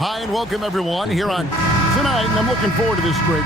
Hi and welcome everyone here on tonight, and I'm looking forward to this great.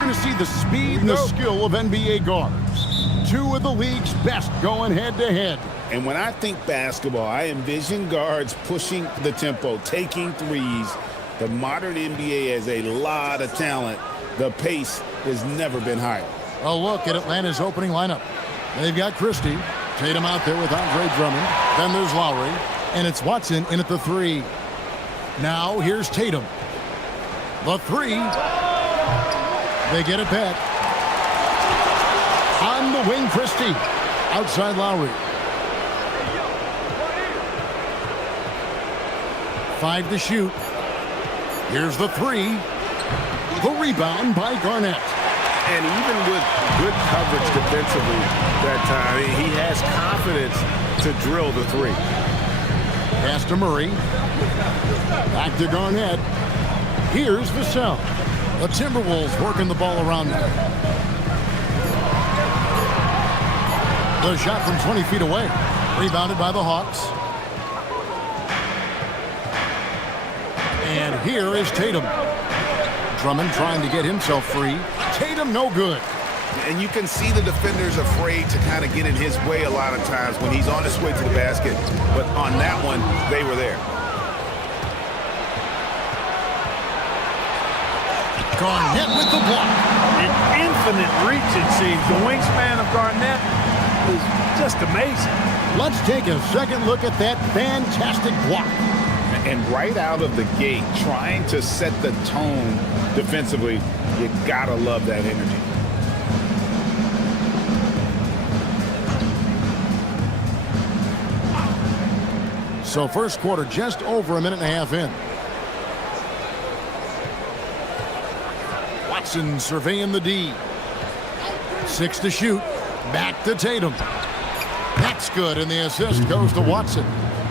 To see the speed and the skill of NBA guards. Two of the league's best going head-to-head. And when I think basketball, I envision guards pushing the tempo, taking threes. The modern NBA has a lot of talent. The pace has never been higher. A look at Atlanta's opening lineup. They've got Christie, Tatum out there with Andre Drummond. Then there's Lowry, and it's Watson in at the three. Now here's Tatum. The three. They get it back. On the wing, Christie. Outside Lowry. 5 to shoot. Here's the three. The rebound by Garnett. And even with good coverage defensively that time, he has confidence to drill the three. Pass to Murray. Back to Garnett. Here's Vassell. The Timberwolves working the ball around them. The shot from 20 feet away. Rebounded by the Hawks. And here is Tatum. Drummond trying to get himself free. Tatum no good. And you can see the defenders afraid to kind of get in his way a lot of times when he's on his way to the basket. But on that one, they were there. Garnett with the block. An infinite reach, it seems. The wingspan of Garnett is just amazing. Let's take a second look at that fantastic block. And right out of the gate, trying to set the tone defensively, you gotta love that energy. So first quarter just over a minute and a half in. Watson surveying the D. 6 to shoot. Back to Tatum. That's good, and the assist goes to Watson.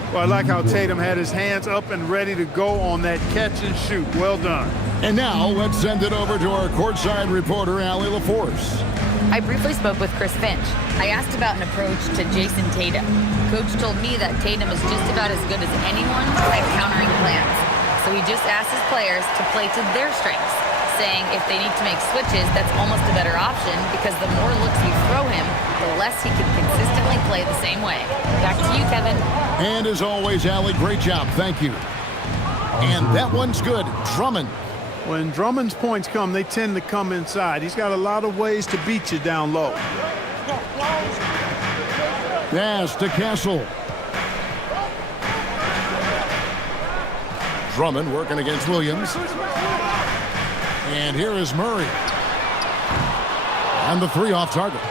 Well, I like how Tatum had his hands up and ready to go on that catch and shoot. Well done. And now let's send it over to our courtside reporter, Allie LaForce. I briefly spoke with Chris Finch. I asked about an approach to Jason Tatum. Coach told me that Tatum is just about as good as anyone at countering plans. So he just asked his players to play to their strengths, saying if they need to make switches, that's almost a better option because the more looks we throw him, the less he can consistently play the same way. Back to you, Kevin. And as always, Allie, great job. Thank you. And that one's good. Drummond. When Drummond's points come, they tend to come inside. He's got a lot of ways to beat you down low. Pass to Castle. Drummond working against Williams. And here is Murray. And the three off target.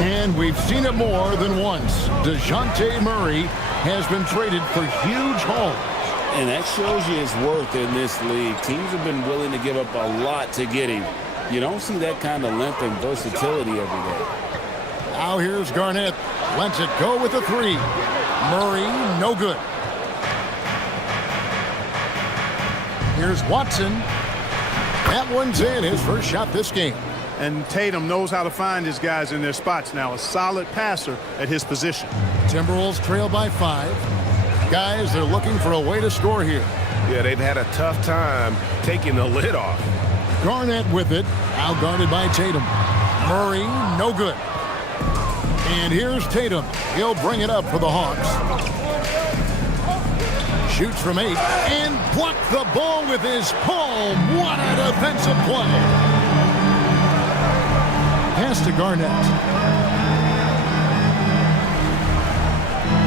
And we've seen it more than once. DeJounte Murray has been traded for huge hauls. And that shows you his worth in this league. Teams have been willing to give up a lot to get him. You don't see that kind of length and versatility every day. Now here's Garnett. Lets it go with the three. Murray, no good. Here's Watson. That one's in, his first shot this game. And Tatum knows how to find his guys in their spots now. A solid passer at his position. Timberwolves trail by 5. Guys, they're looking for a way to score here. Yeah, they've had a tough time taking the lid off. Garnett with it, out-guarded by Tatum. Murray, no good. And here's Tatum. He'll bring it up for the Hawks. Shoots from 8 and blocked the ball with his palm. What a defensive play. Pass to Garnett.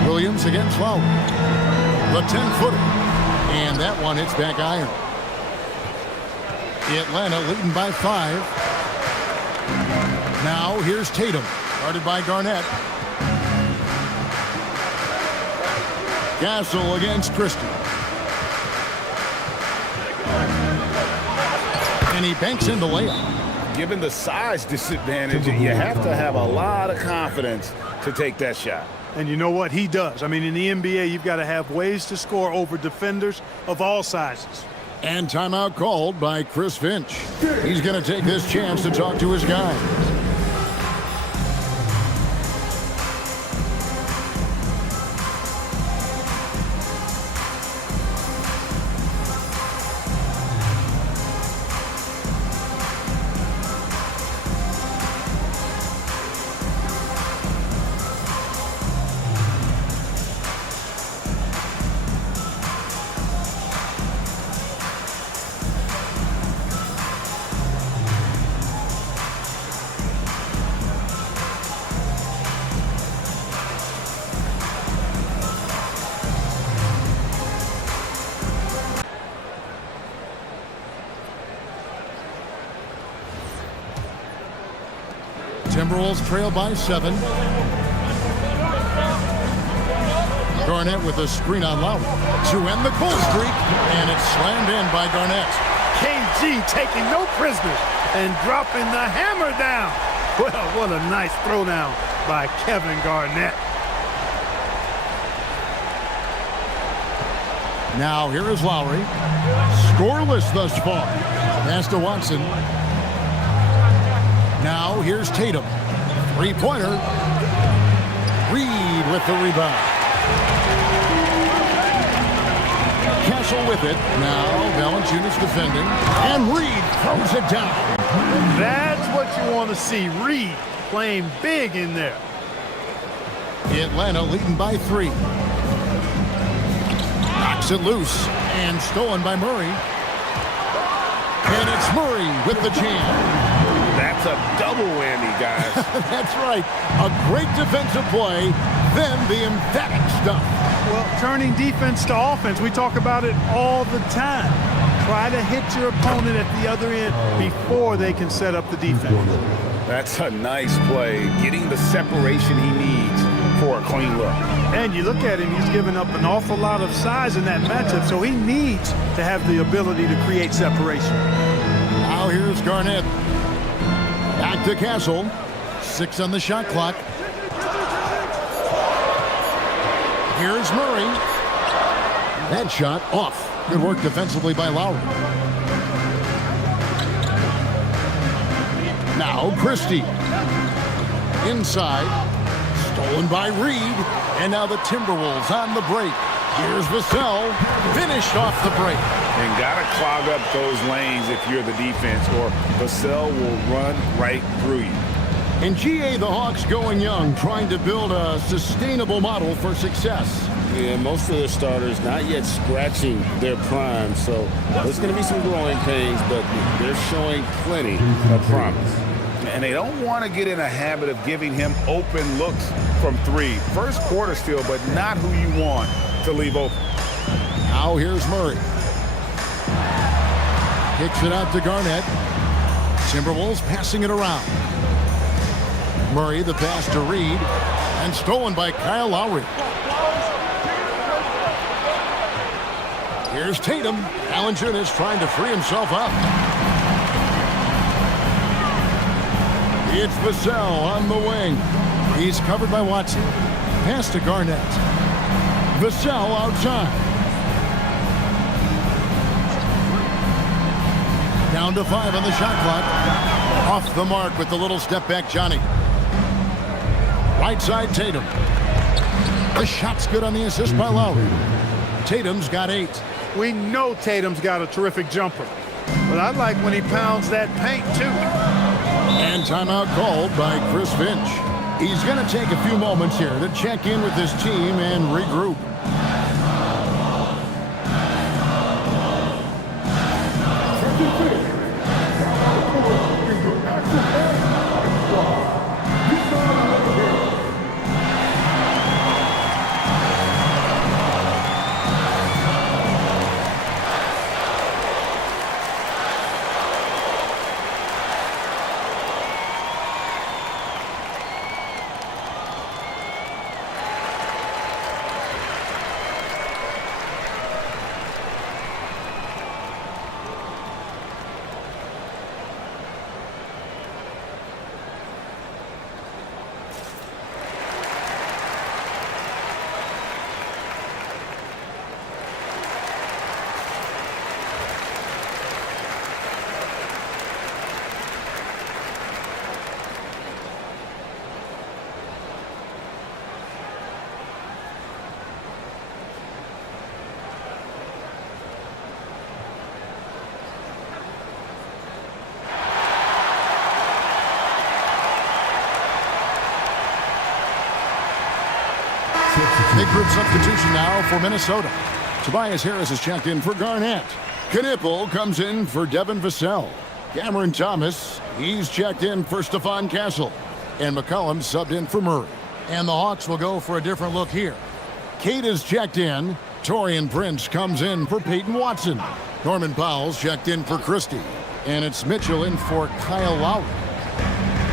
Williams against Lowry. The 10-footer. And that one hits back iron. Atlanta leading by 5. Now here's Tatum. Guarded by Garnett. Gasol against Christie. And he banks in the layup. Given the size disadvantage, you have to have a lot of confidence to take that shot. And you know what? He does. I mean, in the NBA, you've got to have ways to score over defenders of all sizes. And timeout called by Chris Finch. He's going to take this chance to talk to his guys. Timberwolves trail by 7. Garnett with a screen on Lowry to end the cold streak, and it's slammed in by Garnett. KG taking no prisoners and dropping the hammer down. Well, what a nice throwdown by Kevin Garnett. Now here is Lowry. Scoreless thus far. Pass to Watson. Now here's Tatum. Three-pointer. Reed with the rebound. Castle with it. Now Valanciunas defending. And Reed throws it down. That's what you want to see. Reed playing big in there. Atlanta leading by 3. Knocks it loose. And stolen by Murray. And it's Murray with the jam. That's a double whammy, guys. That's right. A great defensive play, then the emphatic stuff. Well, turning defense to offense, we talk about it all the time. Try to hit your opponent at the other end before they can set up the defense. That's a nice play, getting the separation he needs for a clean look. And you look at him, he's given up an awful lot of size in that matchup, so he needs to have the ability to create separation. Now here's Garnett. Back to Castle. 6 on the shot clock. Here's Murray. That shot off. Good work defensively by Lowry. Now Christie. Inside. Stolen by Reed. And now the Timberwolves on the break. Here's Vassell. Finished off the break. And got to clog up those lanes if you're the defense, or Vassell will run right through you. And GA, the Hawks going young, trying to build a sustainable model for success. Yeah, most of their starters not yet scratching their prime, so there's going to be some growing pains, but they're showing plenty of promise. And they don't want to get in a habit of giving him open looks from 3. First quarter still, but not who you want to leave open. Now here's Murray. Kicks it out to Garnett. Timberwolves passing it around. Murray the pass to Reed. And stolen by Kyle Lowry. Here's Tatum. Valanciunas trying to free himself up. It's Vassell on the wing. He's covered by Watson. Pass to Garnett. Vassell outside. Down to 5 on the shot clock. Off the mark with the little step back, Johnny. Right side, Tatum. The shot's good on the assist by Lowry. Tatum's got 8. We know Tatum's got a terrific jumper, but I like when he pounds that paint, too. And timeout called by Chris Finch. He's going to take a few moments here to check in with his team and regroup. Big group substitution now for Minnesota. Tobias Harris is checked in for Garnett. Knipple comes in for Devin Vassell. Cameron Thomas, he's checked in for Stephon Castle. And McCollum subbed in for Murray. And the Hawks will go for a different look here. Kate is checked in. Torian Prince comes in for Peyton Watson. Norman Powell's checked in for Christie. And it's Mitchell in for Kyle Lowry.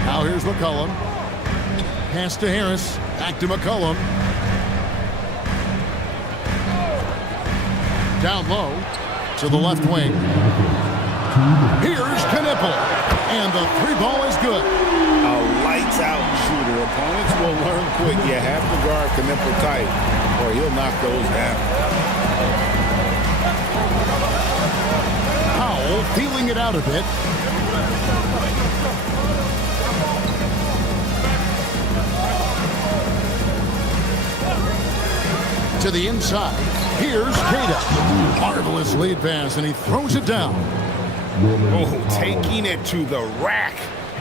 Now here's McCollum. Pass to Harris. Back to McCollum. Down low to the left wing. Here's Knipple. And the 3 ball is good. A lights-out shooter. Opponents will learn quick. You have to guard Knipple tight, or he'll knock those down. Powell feeling it out a bit. To the inside. Here's Cada. Marvelous lead pass, and he throws it down. Oh, taking it to the rack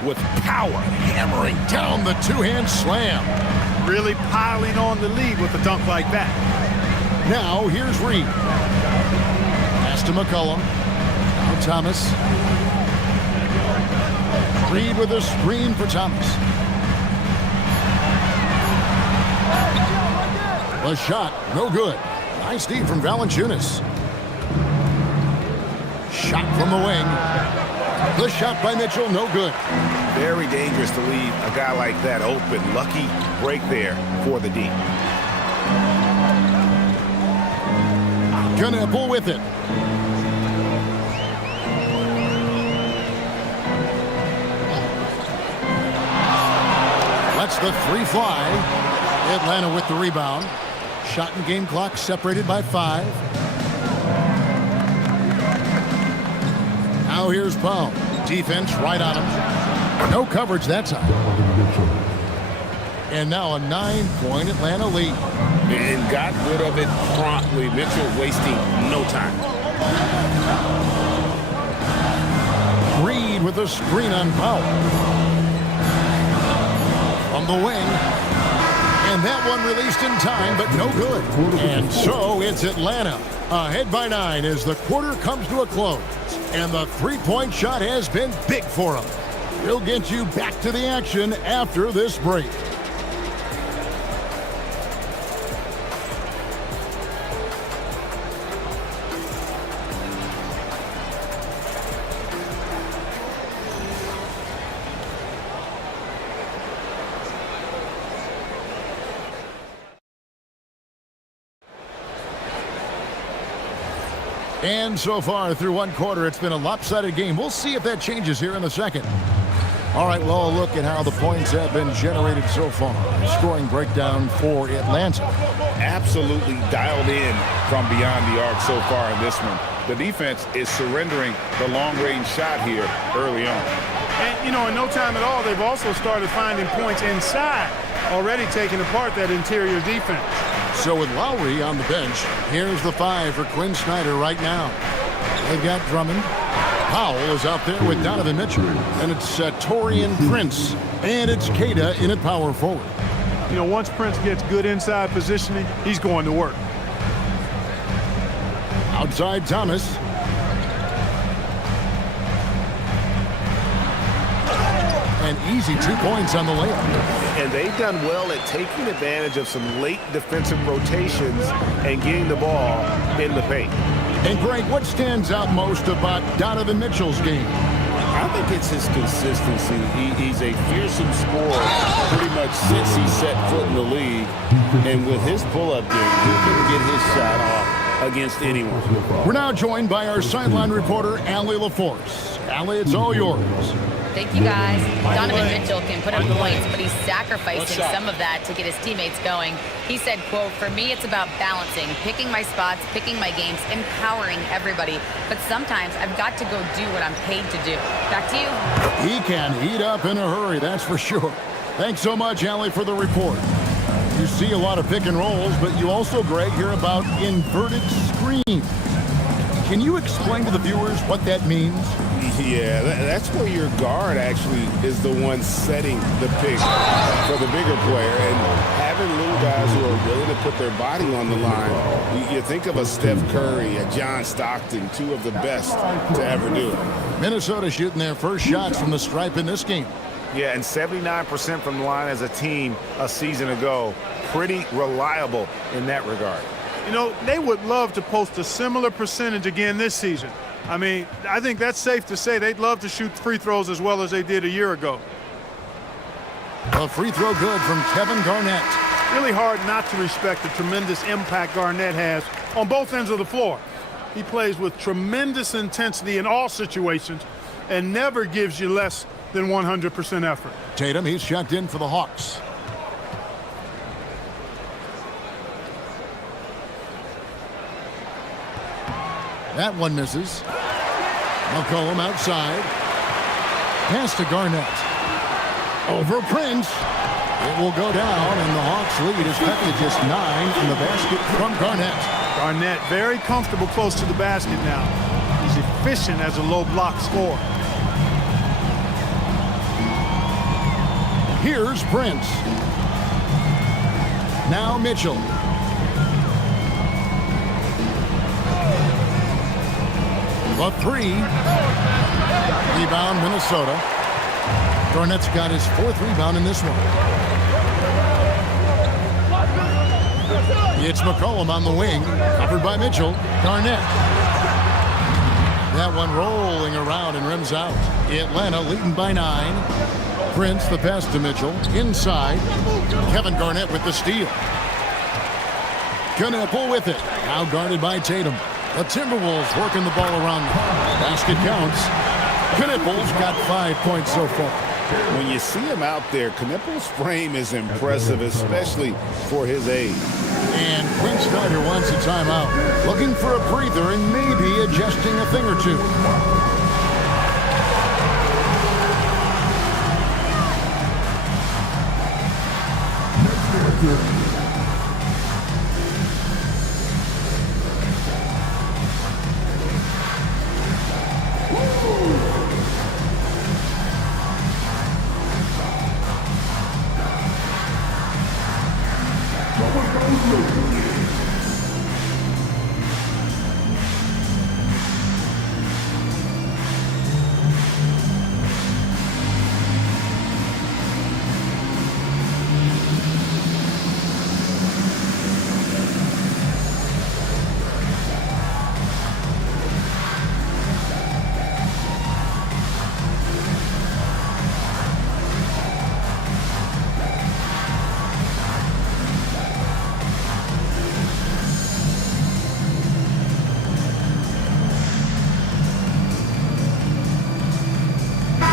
with power. Hammering down the two-hand slam. Really piling on the lead with a dunk like that. Now here's Reed. Pass to McCollum. Now Thomas. Reed with a screen for Thomas. The shot, no good. Nice deep from Valanciunas. Shot from the wing. The shot by Mitchell, no good. Very dangerous to leave a guy like that open. Lucky break there for the D. Knipple with it. Lets the 3 fly. Atlanta with the rebound. Shot and game clock separated by 5. Now here's Powell. Defense right on him. No coverage that time. And now a 9-point Atlanta lead. And got rid of it promptly. Mitchell wasting no time. Reed with a screen on Powell. From the wing. And that one released in time, but no good. And so it's Atlanta ahead by 9 as the quarter comes to a close. And the 3-point shot has been big for them. We'll get you back to the action after this break. And so far through one quarter, it's been a lopsided game. We'll see if that changes here in the second. All right, well, a look at how the points have been generated so far. Scoring breakdown for Atlanta. absolutely dialed in from beyond the arc so far in this one. The defense is surrendering the long-range shot here early on. And, you know, in no time at all, they've also started finding points inside, already taking apart that interior defense. So with Lowry on the bench, here's the 5 for Quinn Snyder right now. They've got Drummond. Powell is out there with Donovan Mitchell. And it's Taurean Prince. And it's Queta in at power forward. You know, once Prince gets good inside positioning, he's going to work. Outside Thomas. An easy 2 points on the layup. And they've done well at taking advantage of some late defensive rotations and getting the ball in the paint. And Greg, what stands out most about Donovan Mitchell's game? I think it's his consistency. He's a fearsome scorer pretty much since he set foot in the league. And with his pull-up game, he can get his shot off against anyone. We're now joined by our sideline reporter, Allie LaForce. Allie, it's all yours. Thank you, guys. Donovan Mitchell can put up points, but he's sacrificing some of that to get his teammates going. He said, quote, "For me, it's about balancing, picking my spots, picking my games, empowering everybody. But sometimes I've got to go do what I'm paid to do." Back to you. He can heat up in a hurry, that's for sure. Thanks so much, Allie, for the report. You see a lot of pick and rolls, but you also, Greg, hear about inverted screens. Can you explain to the viewers what that means? Yeah, that's where your guard actually is the one setting the pick for the bigger player. And having little guys who are willing to put their body on the line, you think of a Steph Curry, a John Stockton, 2 of the best to ever do it. Minnesota shooting their first shots from the stripe in this game. Yeah, and 79% from the line as a team a season ago. Pretty reliable in that regard. You know, they would love to post a similar percentage again this season. I mean, I think that's safe to say they'd love to shoot free throws as well as they did a year ago. A free throw good from Kevin Garnett. Really hard not to respect the tremendous impact Garnett has on both ends of the floor. He plays with tremendous intensity in all situations and never gives you less than 100% effort. Tatum, he's checked in for the Hawks. That one misses. McCollum outside. Pass to Garnett. Over Prince. It will go down, and the Hawks lead is cut to just 9 in the basket from Garnett. Garnett very comfortable close to the basket now. He's efficient as a low block scorer. Here's Prince. Now Mitchell. A 3. Rebound Minnesota. Garnett's got his 4th rebound in this one. It's McCollum on the wing. Covered by Mitchell. Garnett. That one rolling around and rims out. Atlanta leading by 9. Prince, the pass to Mitchell. Inside. Kevin Garnett with the steal. Knuppel with it. Now guarded by Tatum. The Timberwolves working the ball around. Basket counts. Knuppel's got 5 points so far. When you see him out there, Knuppel's frame is impressive, especially for his age. And Quinn Snyder wants a timeout. Looking for a breather and maybe adjusting a thing or two.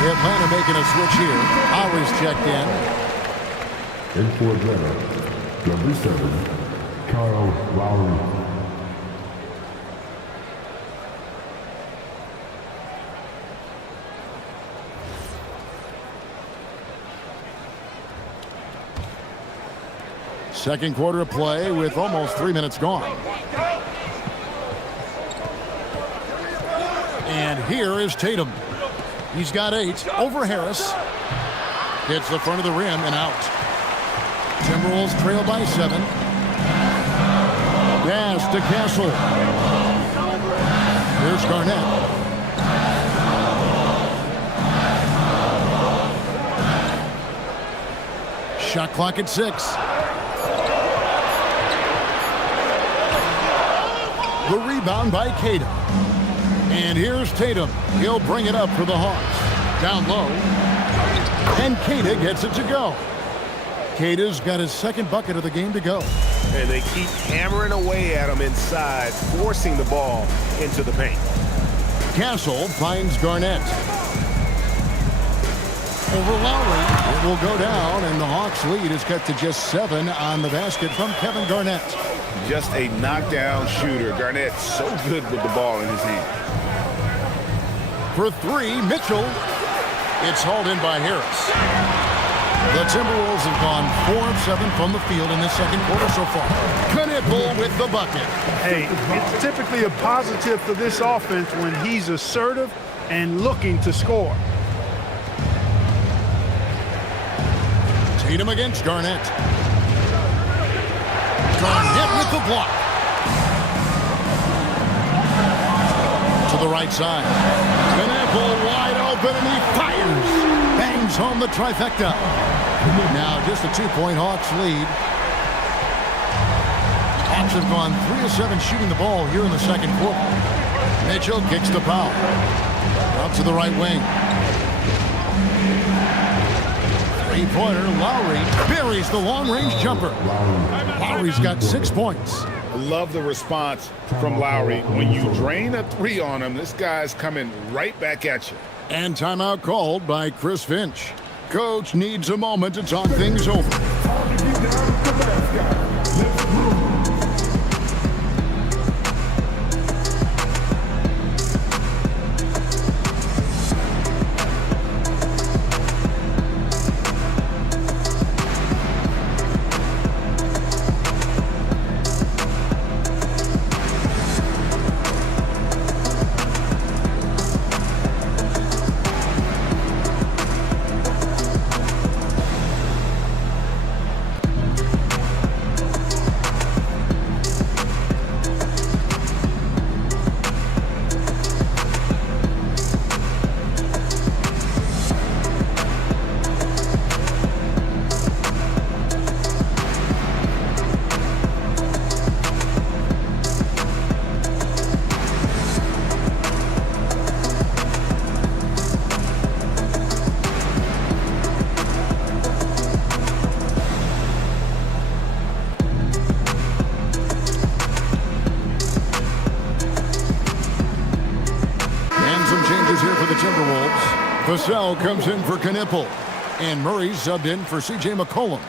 Atlanta making a switch here. Lowry's checked in. In for Atlanta, number 7, Second quarter of play with almost 3 minutes gone. And here is Tatum. He's got 8 over Harris. Hits the front of the rim and out. Timberwolves trail by 7. Pass to Castle. Here's Garnett. Shot clock at 6. The rebound by Tatum. And here's Tatum. He'll bring it up for the Hawks. Down low. And Kata gets it to go. Kata's got his second bucket of the game to go. And they keep hammering away at him inside, forcing the ball into the paint. Castle finds Garnett. Over Lowry. It will go down, and the Hawks lead is cut to just 7 on the basket from Kevin Garnett. Just a knockdown shooter. Garnett so good with the ball in his hand. For 3, Mitchell. It's hauled in by Harris. The Timberwolves have gone 4 of 7 from the field in this second quarter so far. Knipple with the bucket. Hey, it's typically a positive for this offense when he's assertive and looking to score. Tatum against Garnett. Garnett with the block. To the right side. Knipple wide open and he fires. Bangs home the trifecta. Now just a 2-point Hawks lead. Hawks have gone 3 of 7 shooting the ball here in the second quarter. Mitchell kicks the foul. Out to the right wing. Three-pointer, Lowry buries the long-range jumper. Lowry's got 6 points. I love the response from Lowry. When you drain a 3 on him, this guy's coming right back at you. And timeout called by Chris Finch. Coach needs a moment to talk things over. Vassell comes in for Knipple. And Murray subbed in for C.J. McCollum.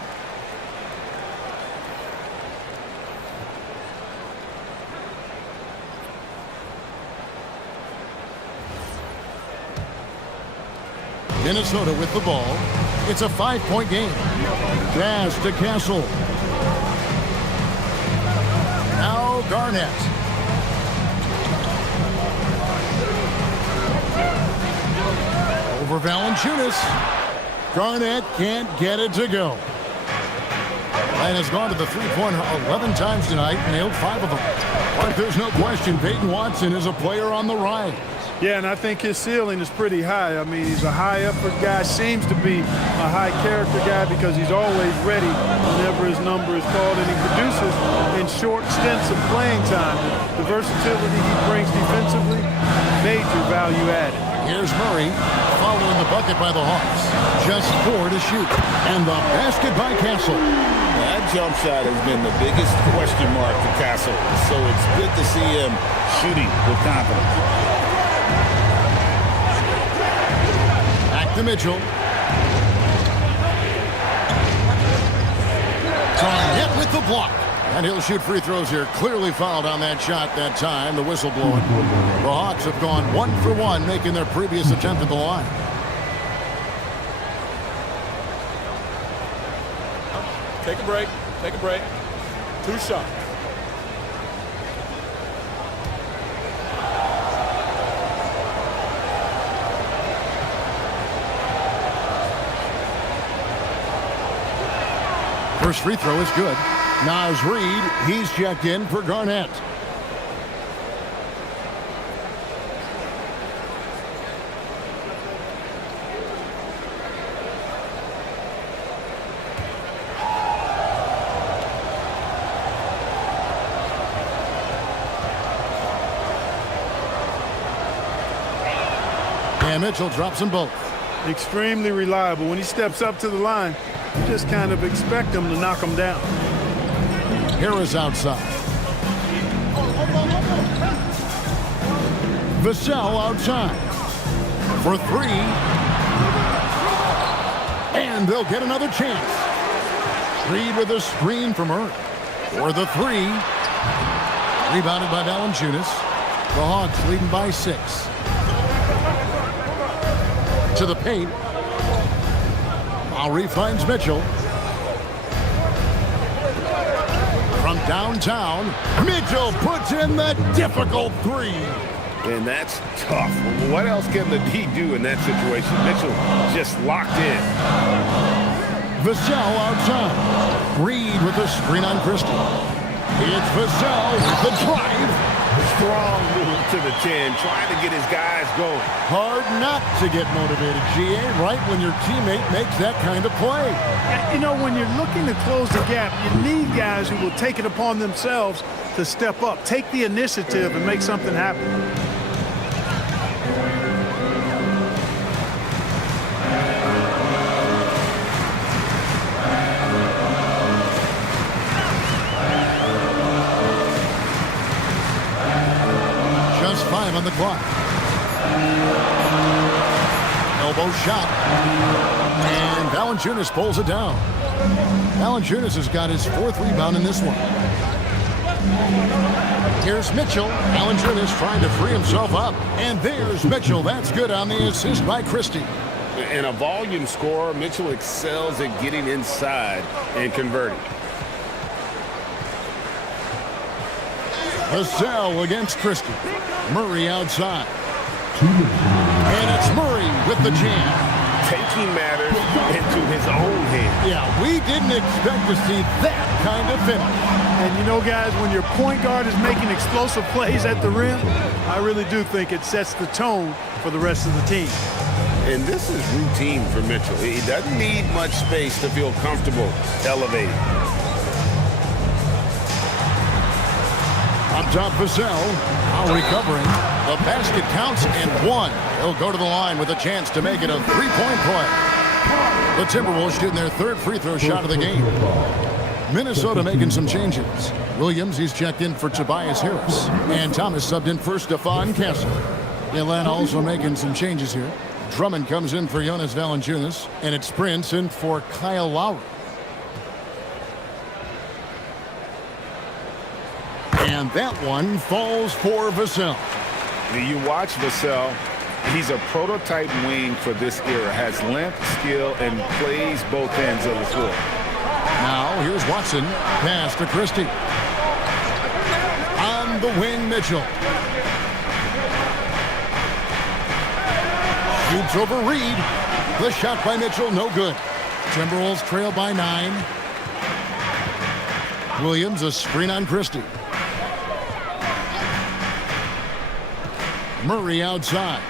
Minnesota with the ball. It's a 5-point game. Pass to Castle. Now Garnett. Over Valanciunas. Garnett can't get it to go. And has gone to the three-pointer 11 times tonight, nailed 5 of them. But there's no question Peyton Watson is a player on the rise. Yeah, and I think his ceiling is pretty high. I mean, he's a high-effort guy, seems to be a high-character guy because he's always ready whenever his number is called, and he produces in short stints of playing time. The versatility he brings defensively, major value added. Here's Murray, following the bucket by the Hawks. Just 4 to shoot. And the basket by Castle. That jump shot has been the biggest question mark for Castle, so it's good to see him shooting with confidence. Back to Mitchell. Garnett with the block. And he'll shoot free throws here. Clearly fouled on that shot that time. The whistle blowing. The Hawks have gone 1 for 1, making their previous attempt at the line. Take a break. Take a break. 2 shots. First free throw is good. Naz Reid, he's checked in for Garnett. And Mitchell drops them both. Extremely reliable. When he steps up to the line, you just kind of expect him to knock him down. Harris outside. Vassell outside. For 3. And they'll get another chance. Reid with a screen from Earth. For the 3. Rebounded by Valanciunas. The Hawks leading by 6. To the paint. Lowry finds Mitchell. From downtown, Mitchell puts in the difficult 3. And that's tough. What else can the D do in that situation? Mitchell just locked in. Vassell outside. Reid with a screen on Christie. It's Vassell with the drive. Strong move to the 10, trying to get his guys going. Hard not to get motivated, GA, right when your teammate makes that kind of play. You know, when you're looking to close the gap, you need guys who will take it upon themselves to step up, take the initiative, and make something happen. Just 5 on the clock. Elbow shot. And Valanciunas pulls it down. Valanciunas has got his 4th rebound in this one. Here's Mitchell. Valanciunas trying to free himself up. And there's Mitchell. That's good on the assist by Christie. In a volume scorer, Mitchell excels at getting inside and converting. Vassell against Christie. Murray outside. And it's Murray with the jam. Taking matters into his own hands. Yeah, we didn't expect to see that kind of finish. And you know, guys, when your point guard is making explosive plays at the rim, I really do think it sets the tone for the rest of the team. And this is routine for Mitchell. He doesn't need much space to feel comfortable elevating. Up top, Vassell, now recovering. The basket counts and 1. He'll go to the line with a chance to make it a 3-point play. The Timberwolves shooting their 3rd free throw shot of the game. Minnesota making some changes. Williams, he's checked in for Tobias Harris. And Thomas subbed in for Stephon Castle. Atlanta also making some changes here. Drummond comes in for Jonas Valanciunas. And it's Prince in for Kyle Lowry. And that one falls for Vassell. You watch Vassell, he's a prototype wing for this era. Has length, skill, and plays both ends of the floor. Now here's Watson. Pass to Christie. On the wing, Mitchell. Shoots over Reid. The shot by Mitchell, no good. Timberwolves trail by 9. Williams, a screen on Christie. Murray outside.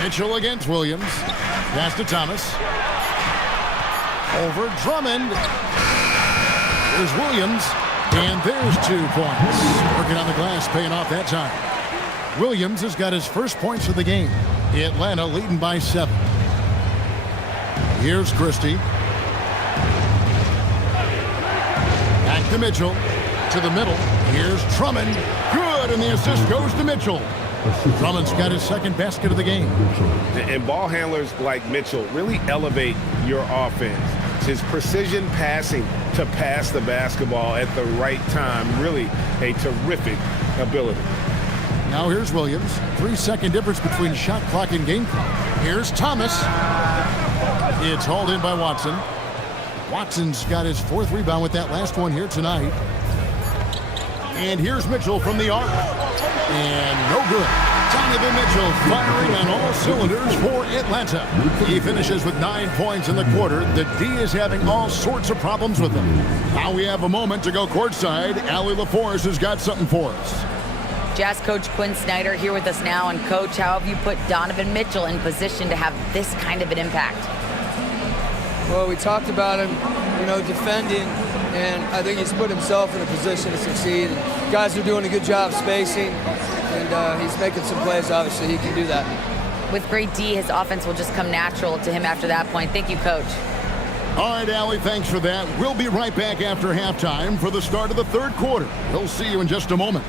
Mitchell against Williams. Pass to Thomas. Over Drummond. There's Williams. And there's 2 points. Working on the glass, paying off that time. Williams has got his first points of the game. Atlanta leading by 7. Here's Christie. Back to Mitchell. To the middle. Here's Drummond. Good, and the assist goes to Mitchell. Drummond's got his 2nd basket of the game. And ball handlers like Mitchell really elevate your offense. his precision passing to pass the basketball at the right time. Really a terrific ability. Now here's Williams. 3-second difference between shot clock and game clock. Here's Thomas. It's hauled in by Watson. Watson's got his 4th rebound with that last one here tonight. And here's Mitchell from the arc. And no good. Donovan Mitchell firing on all cylinders for Atlanta. He finishes with 9 points in the quarter. The D is having all sorts of problems with him. Now we have a moment to go courtside. Allie LaForce has got something for us. Jazz coach Quinn Snyder here with us now. And coach, how have you put Donovan Mitchell in position to have this kind of an impact? Well, we talked about him, defending, and I think he's put himself in a position to succeed. And guys are doing a good job spacing, and he's making some plays. Obviously, he can do that. With great D, his offense will just come natural to him after that point. Thank you, coach. All right, Allie, thanks for that. We'll be right back after halftime for the start of the 3rd quarter. We'll see you in just a moment.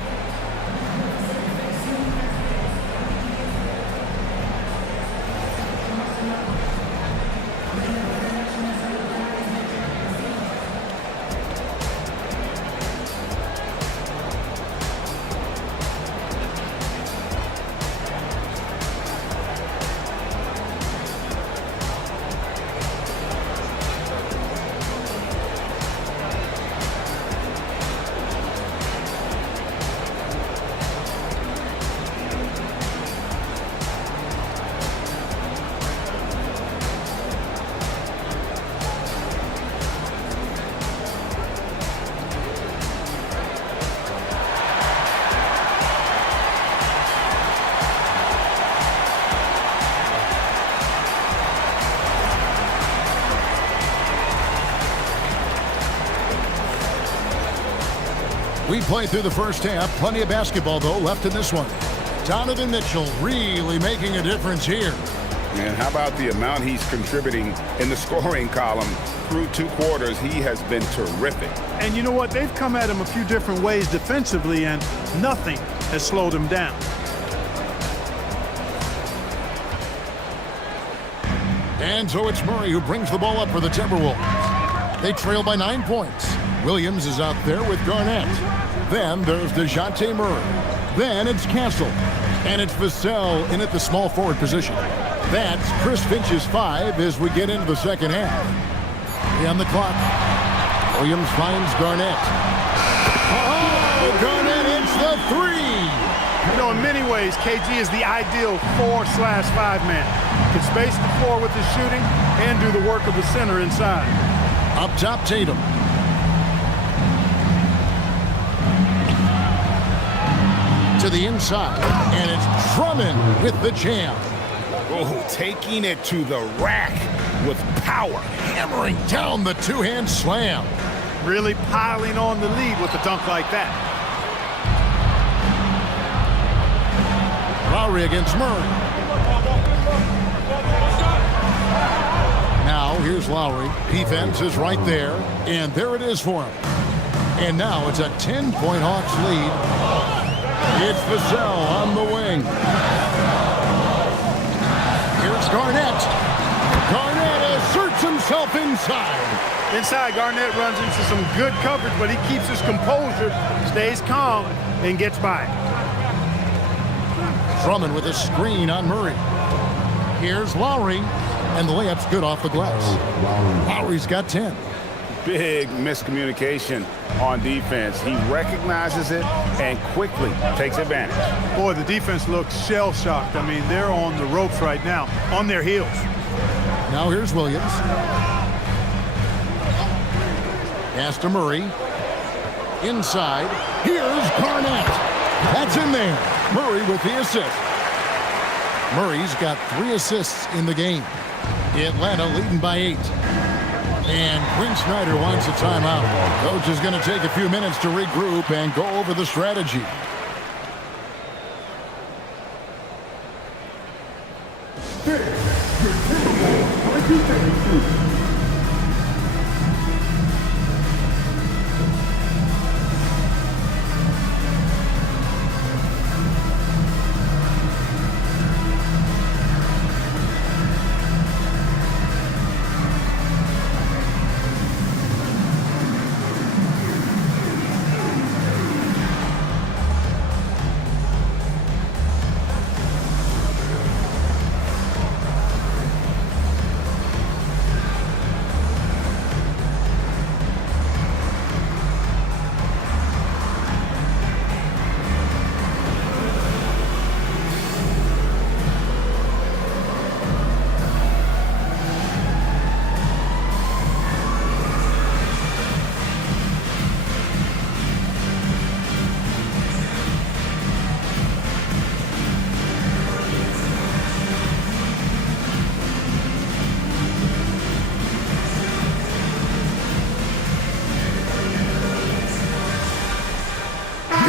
We played through the first half. Plenty of basketball, though, left in this one. Donovan Mitchell really making a difference here. And how about the amount he's contributing in the scoring column through 2 quarters? He has been terrific. And you know what? They've come at him a few different ways defensively, and nothing has slowed him down. And so it's Murray who brings the ball up for the Timberwolves. They trail by 9 points. Williams is out there with Garnett. Then there's DeJounte Murray. Then it's Castle. And it's Vassell in at the small forward position. That's Chris Finch's 5 as we get into the second half. On the clock. Williams finds Garnett. Oh, Garnett hits the 3. In many ways, KG is the ideal 4/5 man. Can space the floor with his shooting and do the work of the center inside. Up top, Tatum. To the inside, and it's Drummond with the jam. Oh, taking it to the rack with power. Hammering down the 2-hand slam. Really piling on the lead with a dunk like that. Lowry against Murray. Now, here's Lowry. Defense is right there, and there it is for him. And now it's a 10-point Hawks lead. It's Vassell on the wing. Here's Garnett. Garnett asserts himself inside. Inside, Garnett runs into some good coverage, but he keeps his composure, stays calm, and gets by. Drummond with a screen on Murray. Here's Lowry, and the layup's good off the glass. Lowry's got 10. Big miscommunication on defense. He recognizes it and quickly takes advantage. Boy, the defense looks shell-shocked. I mean, they're on the ropes right now, on their heels. Now here's Williams. Pass to Murray. Inside. Here's Garnett. That's in there. Murray with the assist. Murray's got 3 assists in the game. Atlanta leading by 8. And Quinn Snyder wants a timeout. Coach is going to take a few minutes to regroup and go over the strategy.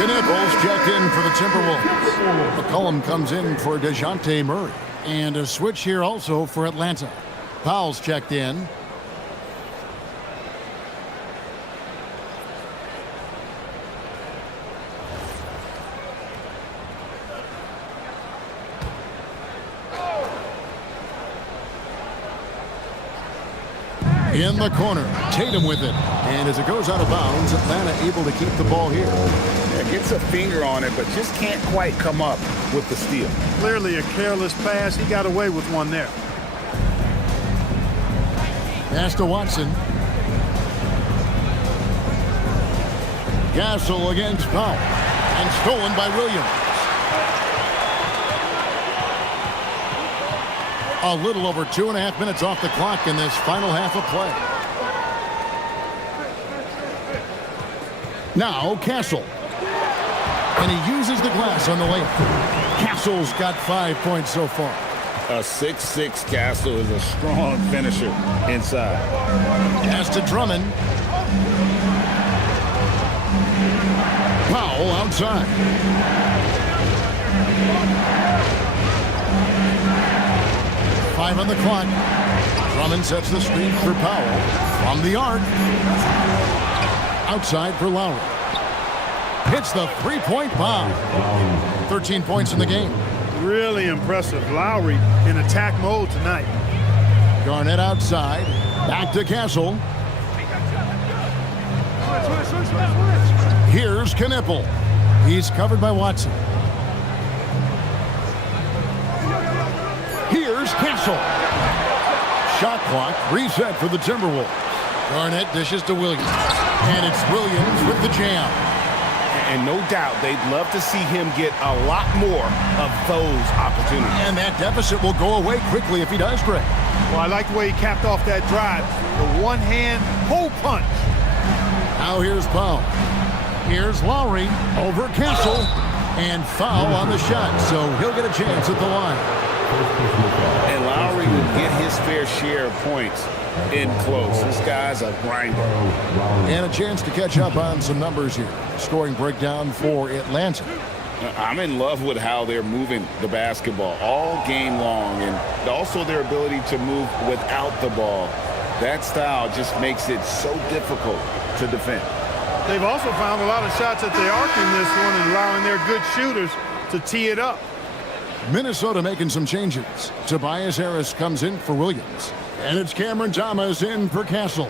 Knipples checked in for the Timberwolves. McCollum comes in for DeJounte Murray. And a switch here also for Atlanta. Powell's checked in. In the corner, Tatum with it. And as it goes out of bounds, Atlanta able to keep the ball here. Yeah, gets a finger on it, but just can't quite come up with the steal. Clearly a careless pass. He got away with one there. Pass to Watson. Gasol against Powell. And stolen by Williams. A little over 2.5 minutes off the clock in this final half of play. Now Castle. And he uses the glass on the layup. Castle's got 5 points so far. A 6'6" Castle is a strong finisher inside. Pass to Drummond. Powell outside. Five on the clock. Drummond sets the screen for Powell. From the arc. Outside for Lowry. Hits the three-point bomb. 13 points in the game. Really impressive. Lowry in attack mode tonight. Garnett outside. Back to Castle. Here's Knippel. He's covered by Watson. Here's Castle. Shot clock reset for the Timberwolves. Garnett dishes to Williams. And it's Williams with the jam. And no doubt they'd love to see him get a lot more of those opportunities. And that deficit will go away quickly if he does, Greg. Well, I like the way he capped off that drive. The one-hand hole punch. Now here's Powell. Here's Lowry over Castle. And foul on the shot, so he'll get a chance at the line. And Lowry will get his fair share of points in close. This guy's a grinder. And a chance to catch up on some numbers here. Scoring breakdown for Atlanta. I'm in love with how they're moving the basketball all game long, and also their ability to move without the ball. That style just makes it so difficult to defend. They've also found a lot of shots at the arc in this one and allowing their good shooters to tee it up. Minnesota making some changes. Tobias Harris comes in for Williams. And it's Cameron Thomas in for Castle.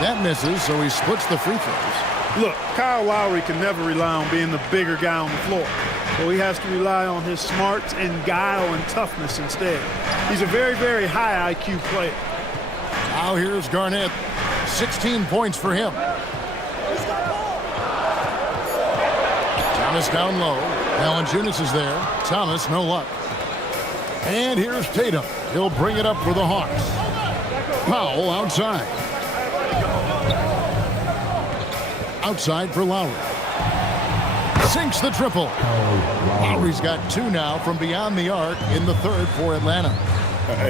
That misses, so he splits the free throws. Look, Kyle Lowry can never rely on being the bigger guy on the floor. So he has to rely on his smarts and guile and toughness instead. He's a very, very high IQ player. Now here's Garnett. 16 points for him. Thomas down low. Valanciunas is there. Thomas, no luck. And here's Tatum. He'll bring it up for the Hawks. Powell outside. Outside for Lowry. Sinks the triple. Lowry's got two now from beyond the arc in the third for Atlanta.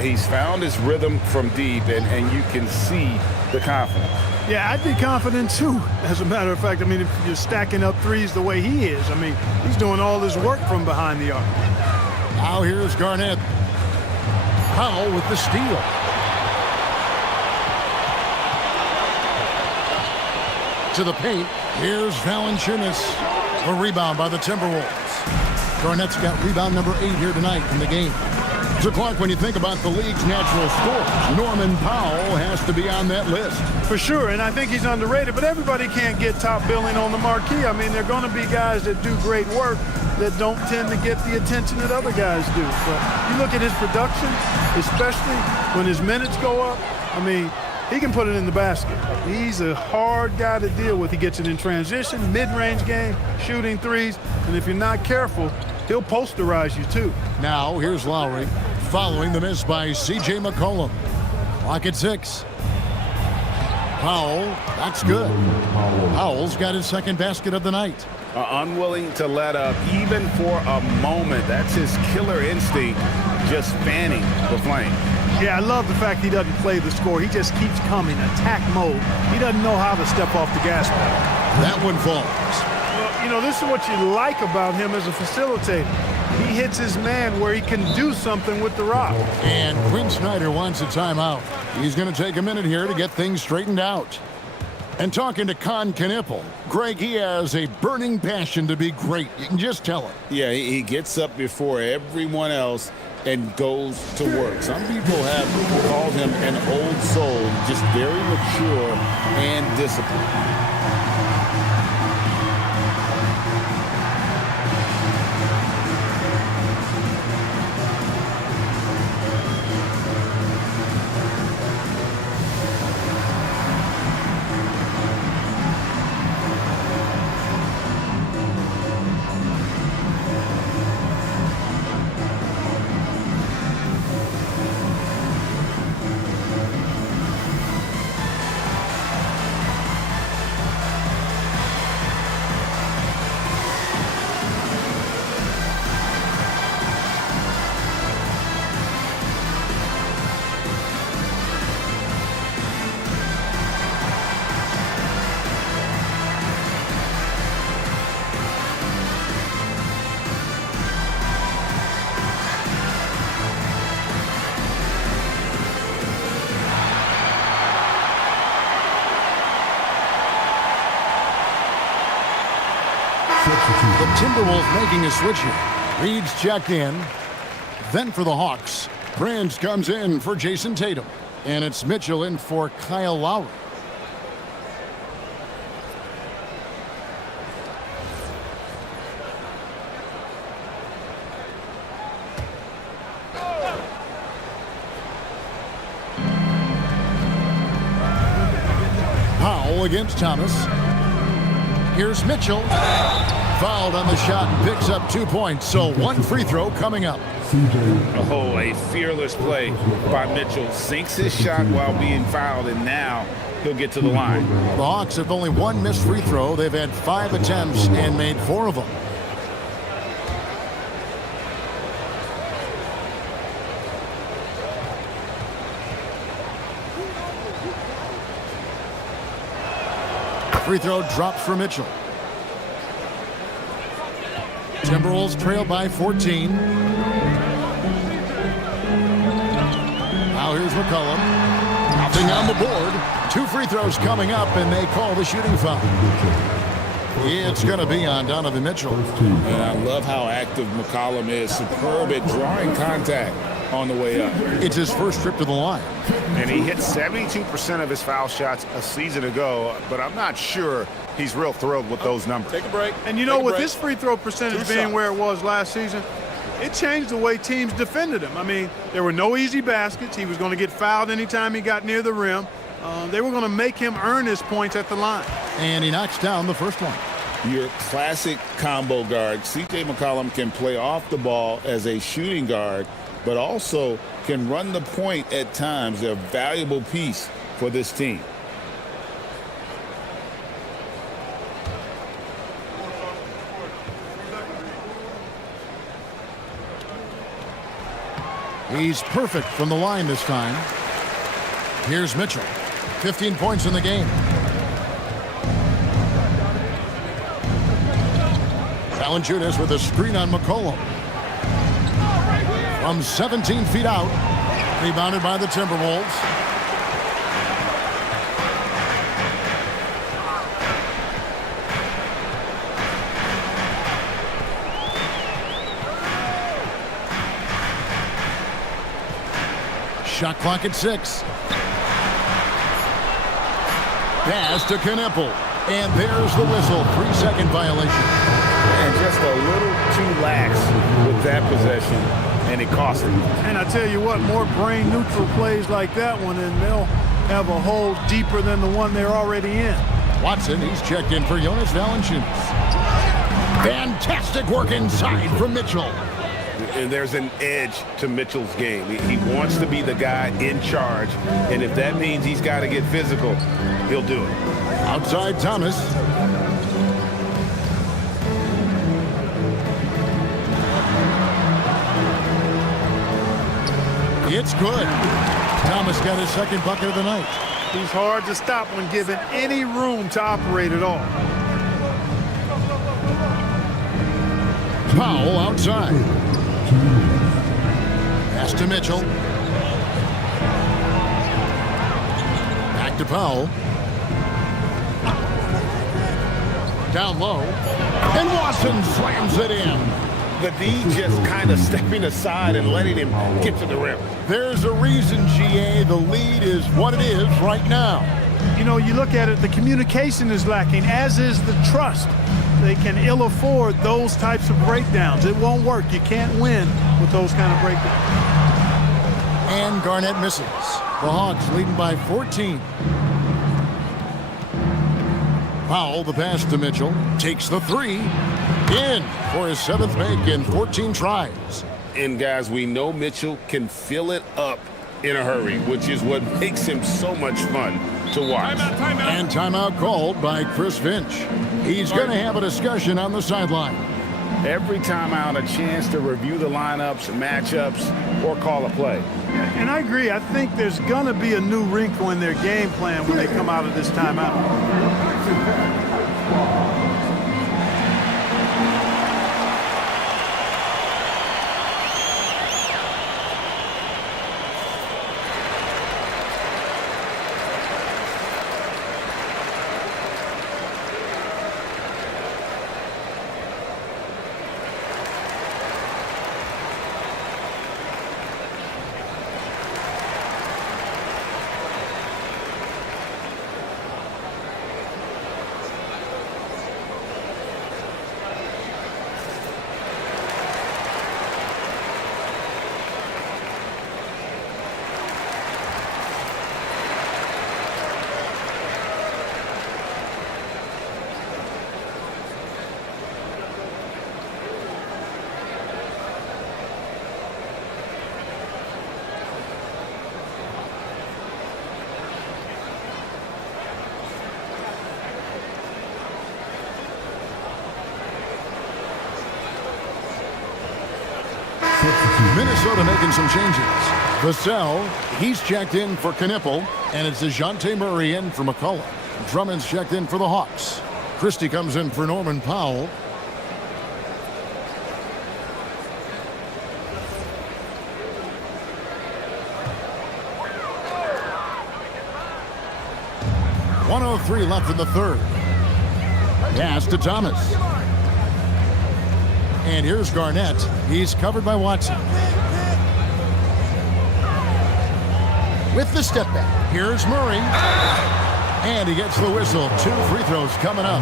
He's found his rhythm from deep, and you can see the confidence. Yeah, I'd be confident too. As a matter of fact, I mean, if you're stacking up threes the way he is, I mean, he's doing all his work from behind the arc. Now here's Garnett. Powell with the steal. To the paint. Here's Valanciunas. A rebound by the Timberwolves. Garnett's got rebound number 8 here tonight in the game. So, Clark, when you think about the league's natural scorers, Norman Powell has to be on that list. For sure, and I think he's underrated, but everybody can't get top billing on the marquee. I mean, there are going to be guys that do great work that don't tend to get the attention that other guys do. But you look at his production, especially when his minutes go up, I mean, he can put it in the basket. He's a hard guy to deal with. He gets it in transition, mid-range game, shooting threes, and if you're not careful, he'll posterize you too. Now, here's Lowry, following the miss by C.J. McCollum. Clock at 6. Powell, that's good. Powell's got his second basket of the night. unwilling to let up even for a moment. That's his killer instinct, just fanning the flame. Yeah, I love the fact he doesn't play the score. He just keeps coming, attack mode. He doesn't know how to step off the gas pedal. That one falls. Well, you know, this is what you like about him as a facilitator. He hits his man where he can do something with the rock. And Quinn Snyder wants a timeout. He's going to take a minute here to get things straightened out. And talking to Con Knipple, Greg, he has a burning passion to be great. You can just tell it. Yeah, he gets up before everyone else and goes to work. Some people have called him an old soul, just very mature and disciplined. The Timberwolves making a switch here. Reed's checked in. Then for the Hawks, Prince comes in for Jason Tatum. And it's Mitchell in for Kyle Lowry. Powell against Thomas. Here's Mitchell. Fouled on the shot and picks up 2 points. So one free throw coming up. Oh, a fearless play by Mitchell. Sinks his shot while being fouled, and now he'll get to the line. The Hawks have only one missed free throw. They've had 5 attempts and made 4 of them. Free throw drops for Mitchell. Timberwolves trail by 14. Now here's McCollum. Nothing on the board. 2 free throws coming up, and they call the shooting foul. It's going to be on Donovan Mitchell. And I love how active McCollum is. Superb at drawing contact on the way up. It's his first trip to the line. And he hit 72% of his foul shots a season ago, but I'm not sure he's real thrilled with those numbers. Take a break. And you know, with his free throw percentage being where it was last season, it changed the way teams defended him. I mean, there were no easy baskets. He was going to get fouled anytime he got near the rim. They were going to make him earn his points at the line. And he knocks down the first one. Your classic combo guard. C.J. McCollum can play off the ball as a shooting guard, but also can run the point at times. They're a valuable piece for this team. He's perfect from the line this time. Here's Mitchell. 15 points in the game. Valanciunas with a screen on McCollum. From 17 feet out. Rebounded by the Timberwolves. Shot clock at 6. Pass to Knipple. And there's the whistle. 3-second violation. And just a little too lax with that possession, and it cost him. And I tell you what, more brain-neutral plays like that one, and they'll have a hole deeper than the one they're already in. Watson, he's checked in for Jonas Valanciunas. Fantastic work inside from Mitchell. And there's an edge to Mitchell's game. He wants to be the guy in charge, and if that means he's got to get physical, he'll do it. Outside Thomas. It's good. Thomas got his second bucket of the night. He's hard to stop when given any room to operate at all. Powell outside. Pass to Mitchell. Back to Powell. Down low. And Watson slams it in. The D just kind of stepping aside and letting him get to the rim. There's a reason, GA, the lead is what it is right now. You know, you look at it, the communication is lacking, as is the trust. They can ill afford those types of breakdowns. It won't work. You can't win with those kind of breakdowns. And Garnett misses. The Hawks leading by 14. Powell, the pass to Mitchell, takes the three. In for his 7th make in 14 tries. And guys, we know Mitchell can fill it up in a hurry, which is what makes him so much fun to watch. Timeout. And timeout called by Chris Finch. He's going to have a discussion on the sideline. Every timeout, a chance to review the lineups, matchups, or call a play. And I agree. I think there's going to be a new wrinkle in their game plan when they come out of this timeout. Minnesota making some changes. Vassell, he's checked in for Knippel, and it's DeJounte Murray in for McCullough. Drummond's checked in for the Hawks. Christie comes in for Norman Powell. .103 left in the third. Pass to Thomas. And here's Garnett. He's covered by Watson. With the step back, here's Murray. And he gets the whistle. 2 free throws coming up.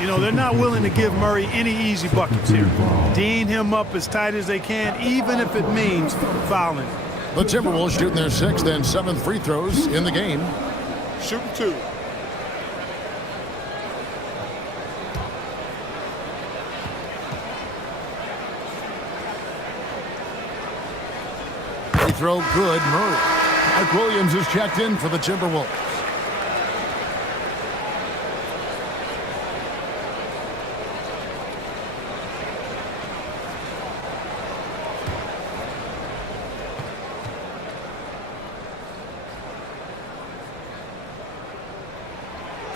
You know, they're not willing to give Murray any easy buckets here. D'ing him up as tight as they can, even if it means fouling. The Timberwolves shooting their 6th and 7th free throws in the game. Shooting 2. Free throw good, Murray. Mark Williams is checked in for the Timberwolves.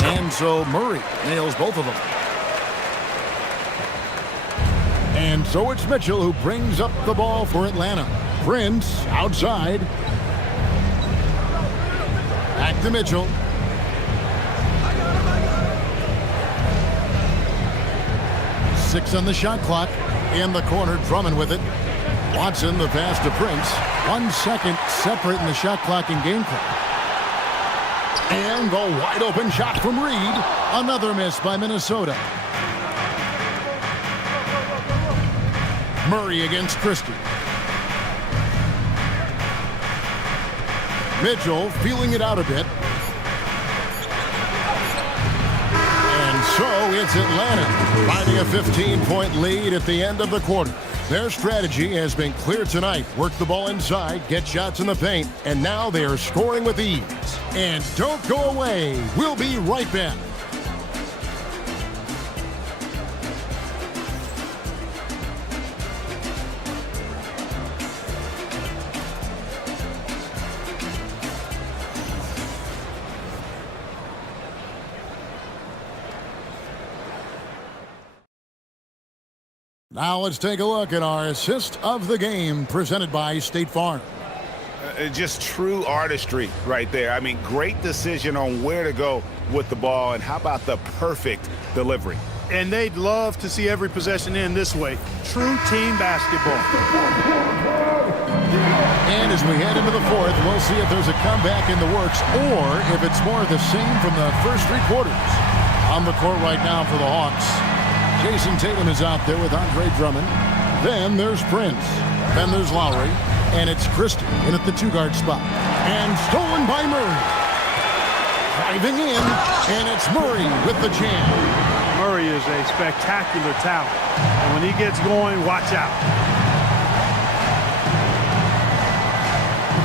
And so Murray nails both of them. And so it's Mitchell who brings up the ball for Atlanta. Prince outside. Back to Mitchell. Six on the shot clock. In the corner, Drummond with it. Watson, the pass to Prince. 1 second separate in the shot clock and game clock. And the wide open shot from Reed. Another miss by Minnesota. Murray against Christie. Mitchell feeling it out a bit. And so it's Atlanta finding a 15-point lead at the end of the quarter. Their strategy has been clear tonight. Work the ball inside, get shots in the paint, and now they are scoring with ease. And don't go away. We'll be right back. Now let's take a look at our assist of the game presented by State Farm. Just true artistry right there. I mean, great decision on where to go with the ball, and how about the perfect delivery? And they'd love to see every possession end this way. True team basketball. And as we head into the fourth, we'll see if there's a comeback in the works or if it's more of the same from the first three quarters. On the court right now for the Hawks, Jason Tatum is out there with Andre Drummond. Then there's Prince. Then there's Lowry. And it's Christie in at the two-guard spot. And stolen by Murray. Driving in, and it's Murray with the jam. Murray is a spectacular talent. And when he gets going, watch out.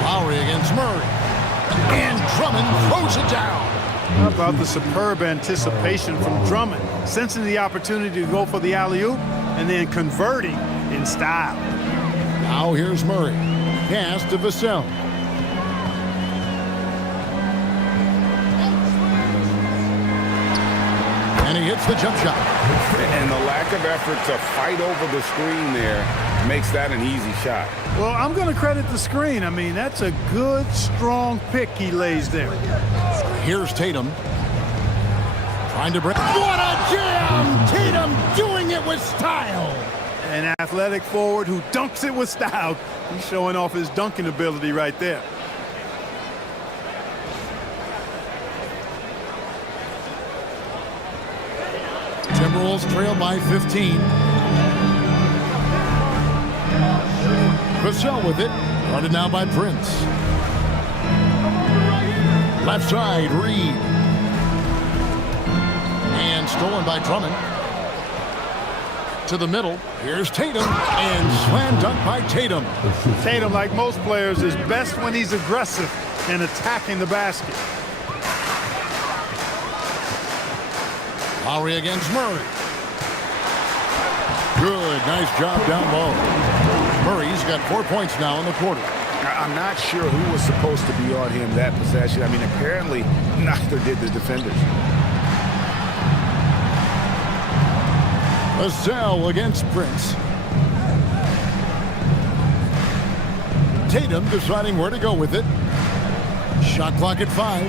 Lowry against Murray. And Drummond throws it down. How about the superb anticipation from Drummond, sensing the opportunity to go for the alley-oop and then converting in style. Now here's Murray. Pass to Vassell. And he hits the jump shot. And the lack of effort to fight over the screen there makes that an easy shot. Well, I'm going to credit the screen. I mean, that's a good, strong pick he lays there. Here's Tatum. Trying to break. What a jam! Tatum doing it with style. An athletic forward who dunks it with style. He's showing off his dunking ability right there. Timberwolves trail by 15. Vassell with it. Guarded now by Prince. Left side, Reed. And stolen by Drummond. To the middle. Here's Tatum. And slam dunk by Tatum. Tatum, like most players, is best when he's aggressive and attacking the basket. Lowry against Murray. Good. Nice job down low. Murray's got 4 points now in the quarter. I'm not sure who was supposed to be on him that possession. I mean, apparently neither did the defenders. Vassell against Prince. Tatum deciding where to go with it. Shot clock at 5.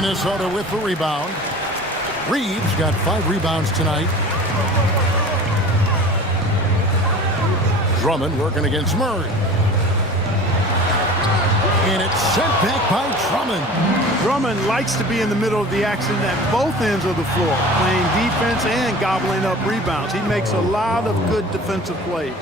Minnesota with the rebound. Reed's got 5 rebounds tonight. Drummond working against Murray. And it's sent back by Drummond. Drummond likes to be in the middle of the action at both ends of the floor, playing defense and gobbling up rebounds. He makes a lot of good defensive plays.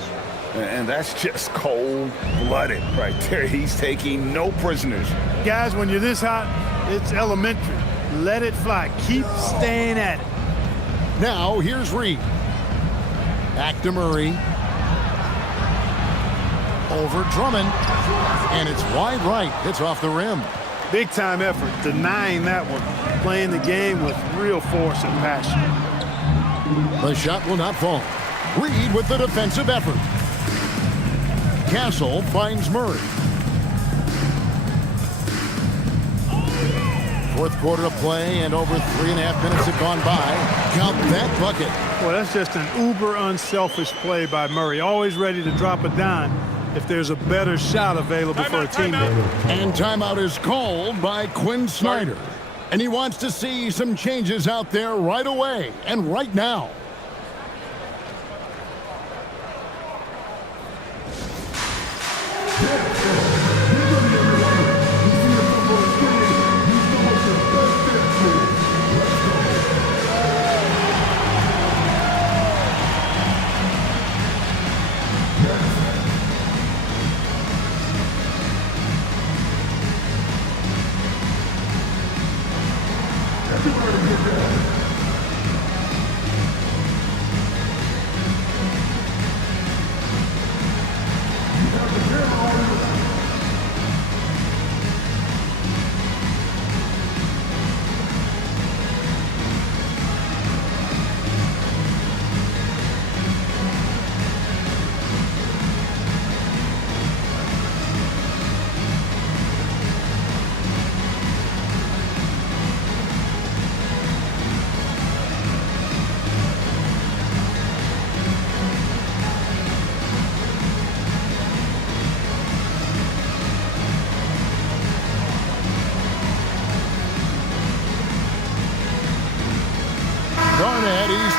And that's just cold-blooded right there. He's taking no prisoners. Guys, when you're this hot, it's elementary. Let it fly. Keep staying at it. Now here's Reed. Back to Murray. Over Drummond. And it's wide right. Hits off the rim. Big time effort, denying that one. Playing the game with real force and passion. The shot will not fall. Reed with the defensive effort. Castle finds Murray. Fourth quarter of play, and over 3.5 minutes have gone by. Count that bucket. Well, that's just an uber unselfish play by Murray. Always ready to drop a dime if there's a better shot available for a teammate. And timeout is called by Quinn Snyder. And he wants to see some changes out there right away and right now.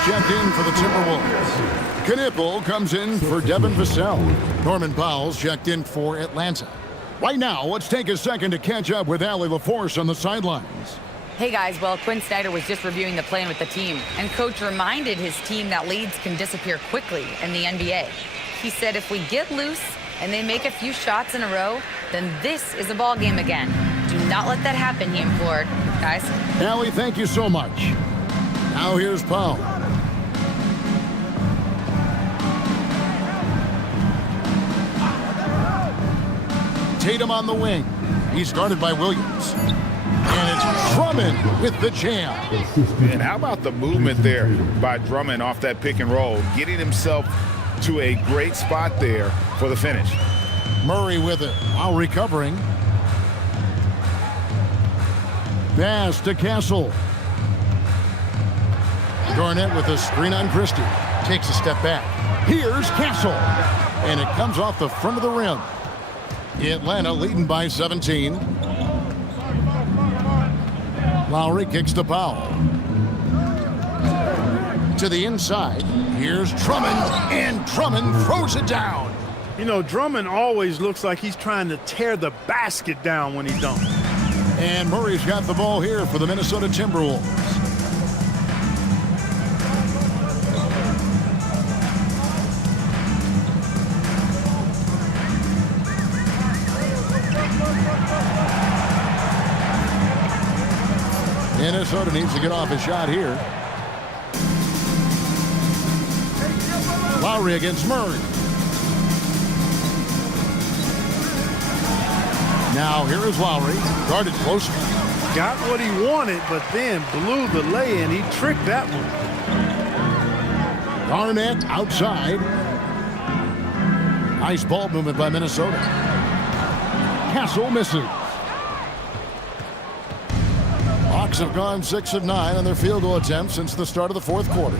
checked in for the Timberwolves. Knipple comes in for Devin Vassell. Norman Powell's checked in for Atlanta. Right now, let's take a second to catch up with Allie LaForce on the sidelines. Hey guys, well, Quinn Snyder was just reviewing the plan with the team, and coach reminded his team that leads can disappear quickly in the NBA. He said if we get loose and they make a few shots in a row, then this is a ball game again. Do not let that happen, he implored. Guys? Allie, thank you so much. Now here's Powell. Tatum on the wing. He's guarded by Williams. And it's Drummond with the jam. And how about the movement there by Drummond off that pick and roll, getting himself to a great spot there for the finish. Murray with it while recovering. Pass to Castle. Garnett with a screen on Christie. Takes a step back. Here's Castle. And it comes off the front of the rim. Atlanta leading by 17. Lowry kicks to Powell. To the inside. Here's Drummond. And Drummond throws it down. You know, Drummond always looks like he's trying to tear the basket down when he dunks. And Murray's got the ball here for the Minnesota Timberwolves. Minnesota needs to get off a shot here. Lowry against Murray. Now here is Lowry, guarded closely. Got what he wanted, but then blew the lay-in. He tricked that one. Garnett outside. Nice ball movement by Minnesota. Castle misses. Hawks have gone 6 of 9 on their field goal attempts since the start of the fourth quarter.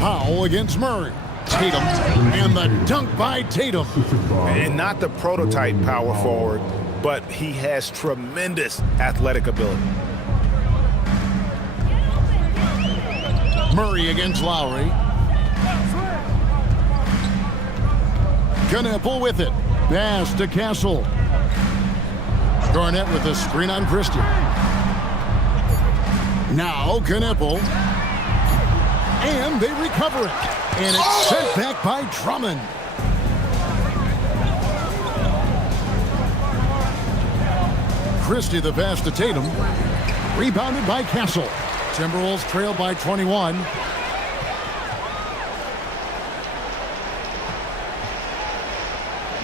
Powell against Murray. Tatum, and the dunk by Tatum. And not the prototype power forward, but he has tremendous athletic ability. Murray against Lowry. Knipple with it. Pass to Castle. Garnett with a screen on Christie. Now Knipple. And they recover it. And it's sent back by Drummond. Christie the pass to Tatum. Rebounded by Castle. Timberwolves trail by 21.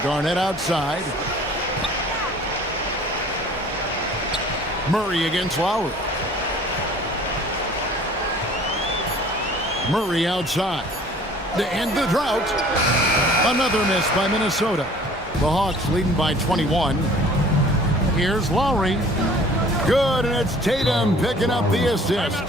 Garnett outside. Murray against Lowry. Murray outside. To end the drought. Another miss by Minnesota. The Hawks leading by 21. Here's Lowry. Good, and it's Tatum picking up the assist.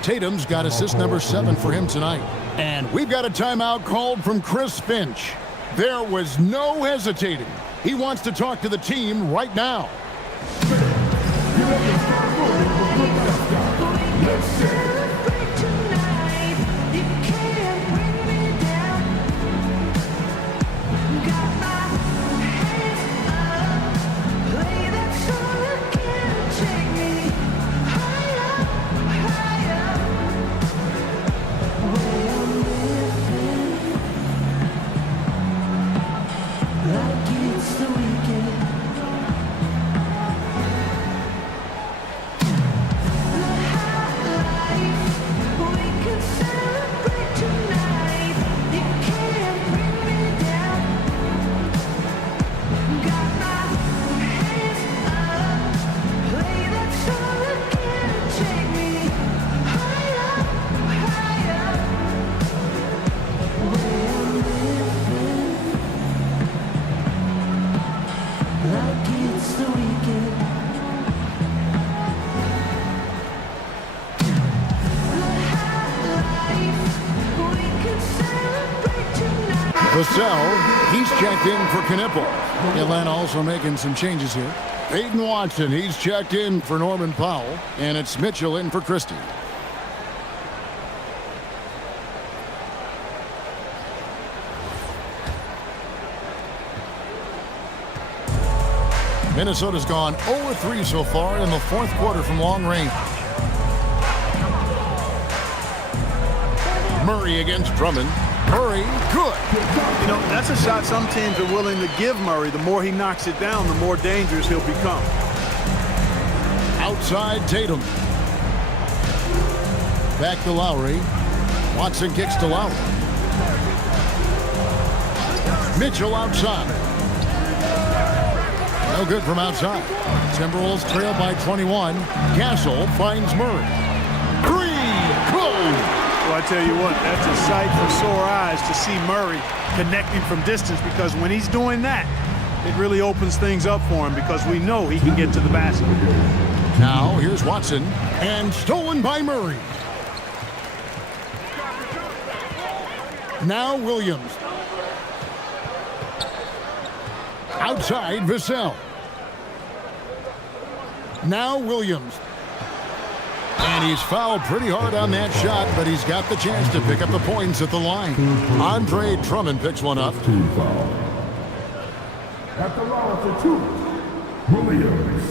Tatum's got assist number 7 for him tonight. And we've got a timeout called from Chris Finch. There was no hesitating. He wants to talk to the team right now. Vassell, he's checked in for Knipple. Atlanta also making some changes here. Peyton Watson, he's checked in for Norman Powell, and it's Mitchell in for Christie. Minnesota's gone 0-3 so far in the fourth quarter from long range. Murray against Drummond. Murray, good. You know, that's a shot some teams are willing to give Murray. The more he knocks it down, the more dangerous he'll become. Outside Tatum. Back to Lowry. Watson kicks to Lowry. Mitchell outside. No good from outside. Timberwolves trail by 21. Castle finds Murray. Three, good. Well, I tell you what, that's a sight for sore eyes to see Murray connecting from distance, because when he's doing that, it really opens things up for him, because we know he can get to the basket. Now here's Watson, and stolen by Murray. Now Williams. Outside Vassell. Now Williams. And he's fouled pretty hard on that shot, but he's got the chance to pick up the points at the line. Andre Drummond picks one up. Team foul. At the line for 2, Williams.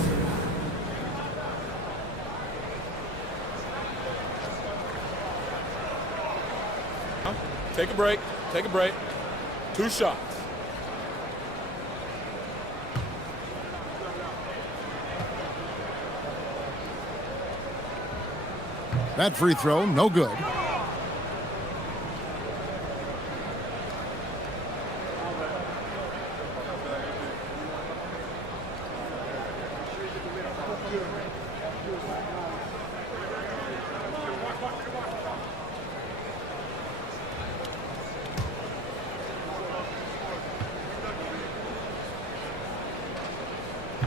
Take a break. Take a break. 2 shots. That free throw, no good.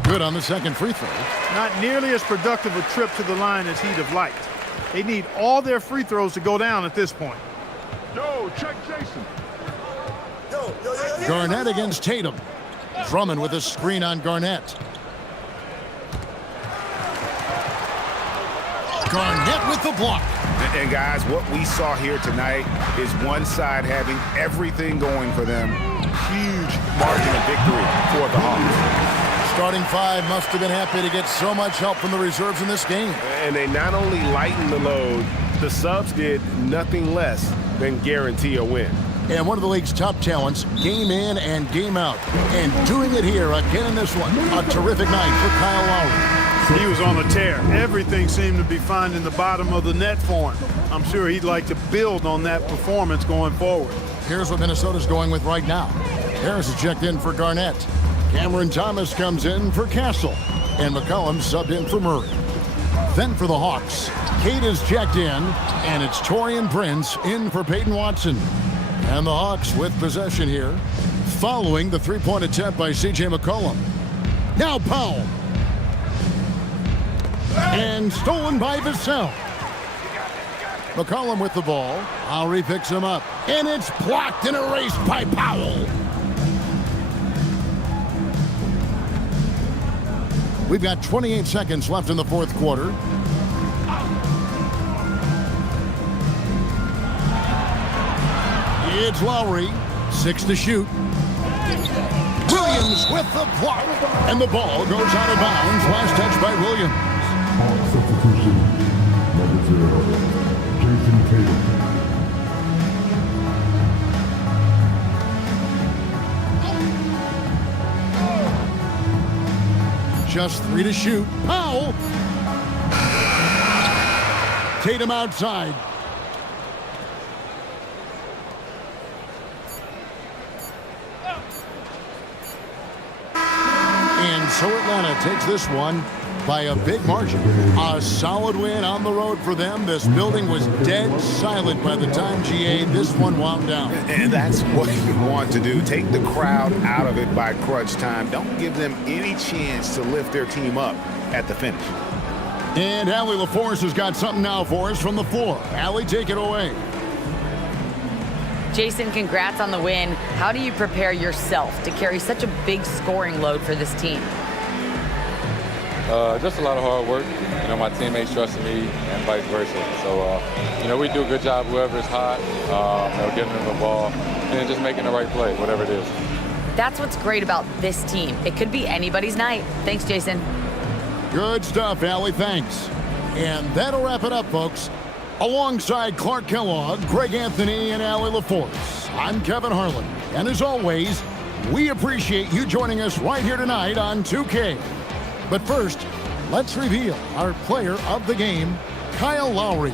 Good on the second free throw. Not nearly as productive a trip to the line as he'd have liked. They need all their free throws to go down at this point. Yo, check Jason. Garnett against Tatum. Drummond with a screen on Garnett. Garnett with the block. And guys, what we saw here tonight is one side having everything going for them. Huge margin of victory for the Hawks. Starting 5 must have been happy to get so much help from the reserves in this game. And they not only lightened the load, the subs did nothing less than guarantee a win. And one of the league's top talents, game in and game out. And doing it here again in this one. A terrific night for Kyle Lowry. He was on a tear. Everything seemed to be finding the bottom of the net for him. I'm sure he'd like to build on that performance going forward. Here's what Minnesota's going with right now. Harris is checked in for Garnett. Cameron Thomas comes in for Castle. And McCollum subbed in for Murray. Then for the Hawks, Cade is checked in, and it's Taurean Prince in for Peyton Watson. And the Hawks with possession here, following the three-point attempt by C.J. McCollum. Now Powell. And stolen by Vassell. McCollum with the ball. Lowry picks him up. And it's blocked and erased by Powell. We've got 28 seconds left in the fourth quarter. It's Lowry, 6 to shoot. Williams with the block. And the ball goes out of bounds. Last touch by Williams. Hawk substitution, number 0, Jason Tatum. Just 3 to shoot. Powell. Tatum outside. And so Atlanta takes this one by a big margin. A solid win on the road for them. This building was dead silent by the time GA this one wound down. And that's what you want to do. Take the crowd out of it by crunch time. Don't give them any chance to lift their team up at the finish. And Allie LaForce has got something now for us from the floor. Allie, take it away. Jason, congrats on the win. How do you prepare yourself to carry such a big scoring load for this team? Just a lot of hard work. You know, my teammates trusting me and vice versa. So, you know, we do a good job, whoever's hot, you know, getting them the ball and just making the right play, whatever it is. That's what's great about this team. It could be anybody's night. Thanks, Jason. Good stuff, Allie. Thanks. And that'll wrap it up, folks. Alongside Clark Kellogg, Greg Anthony, and Allie LaForce, I'm Kevin Harlan. And as always, we appreciate you joining us right here tonight on 2K. But first, let's reveal our player of the game, Kyle Lowry.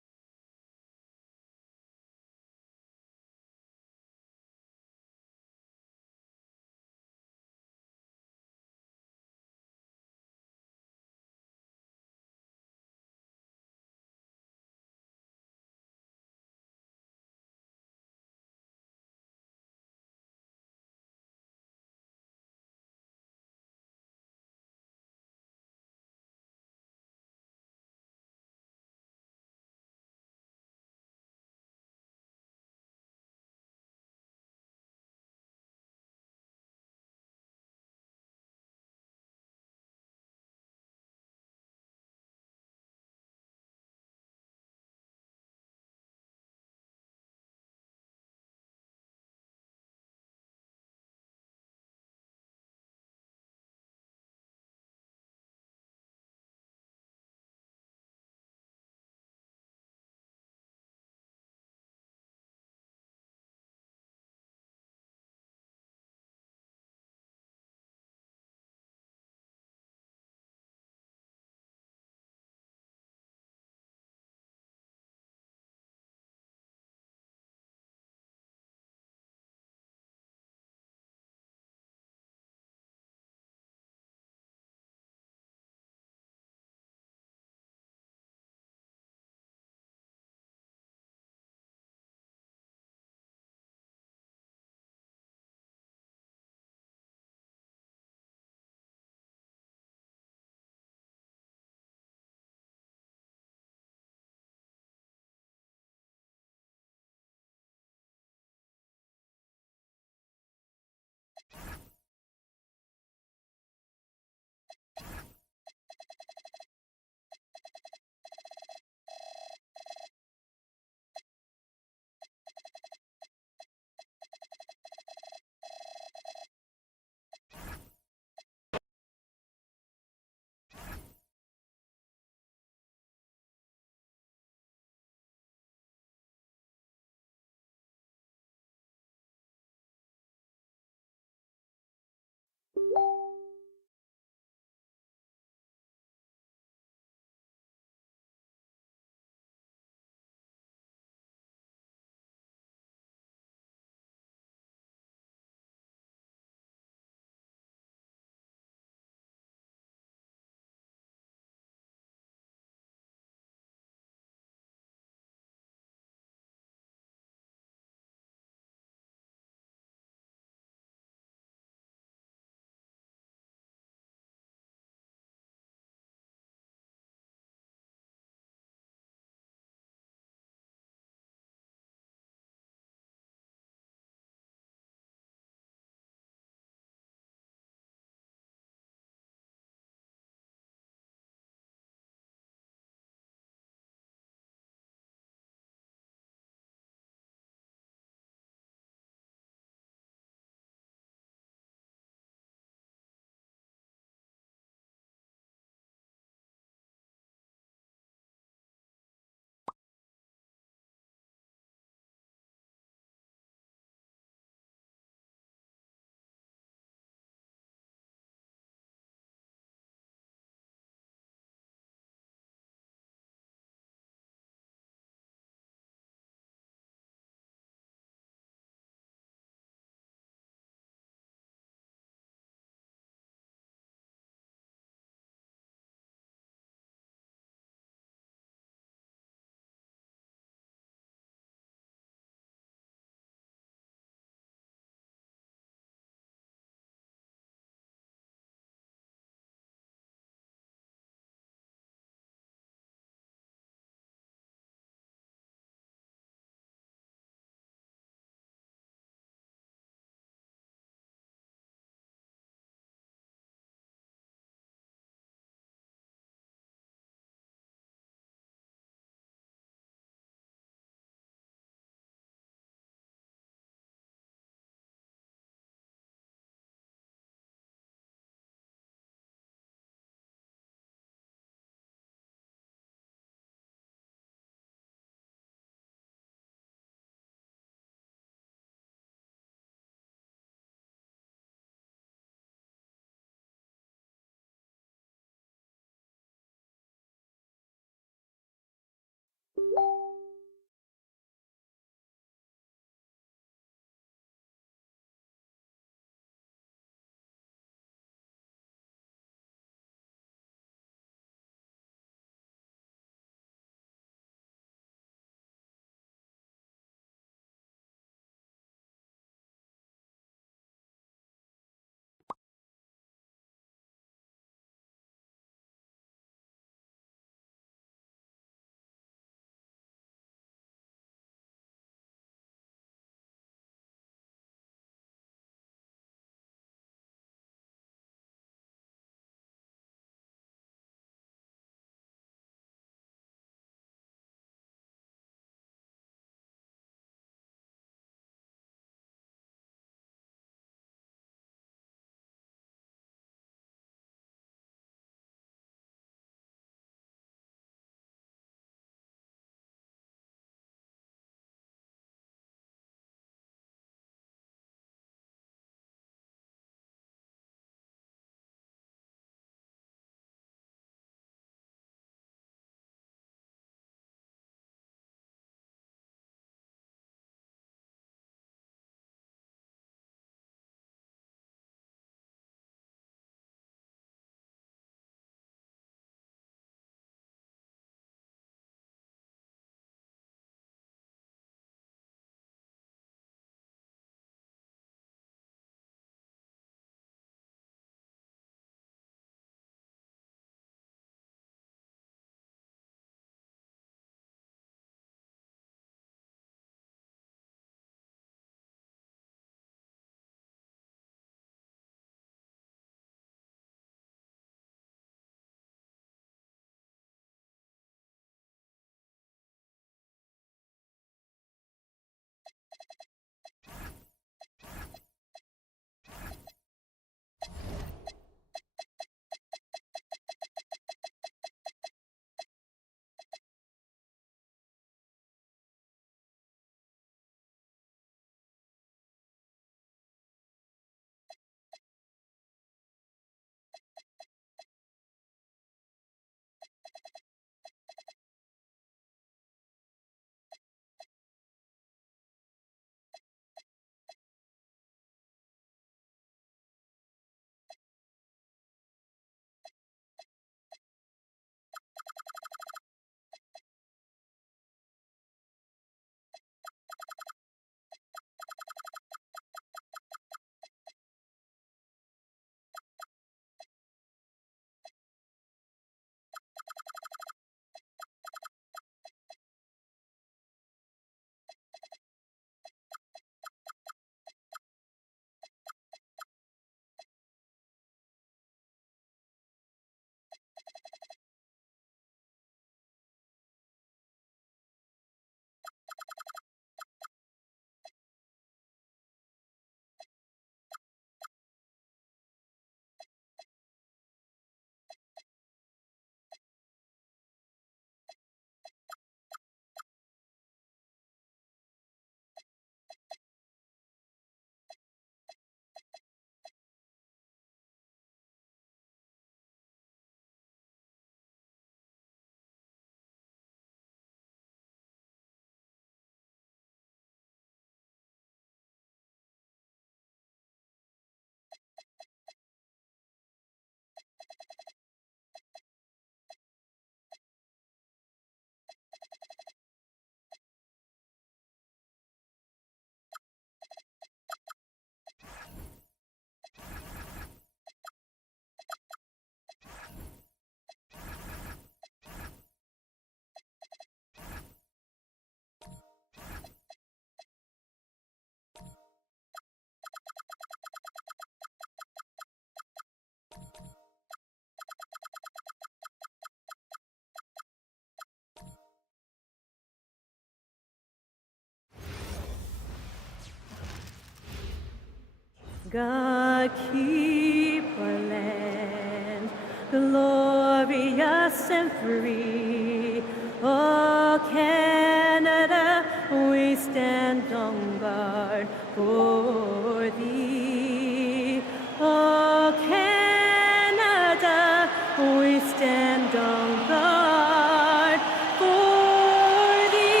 God keep our land glorious and free. Oh, Canada, we stand on guard for thee. Oh, Canada, we stand on guard for thee.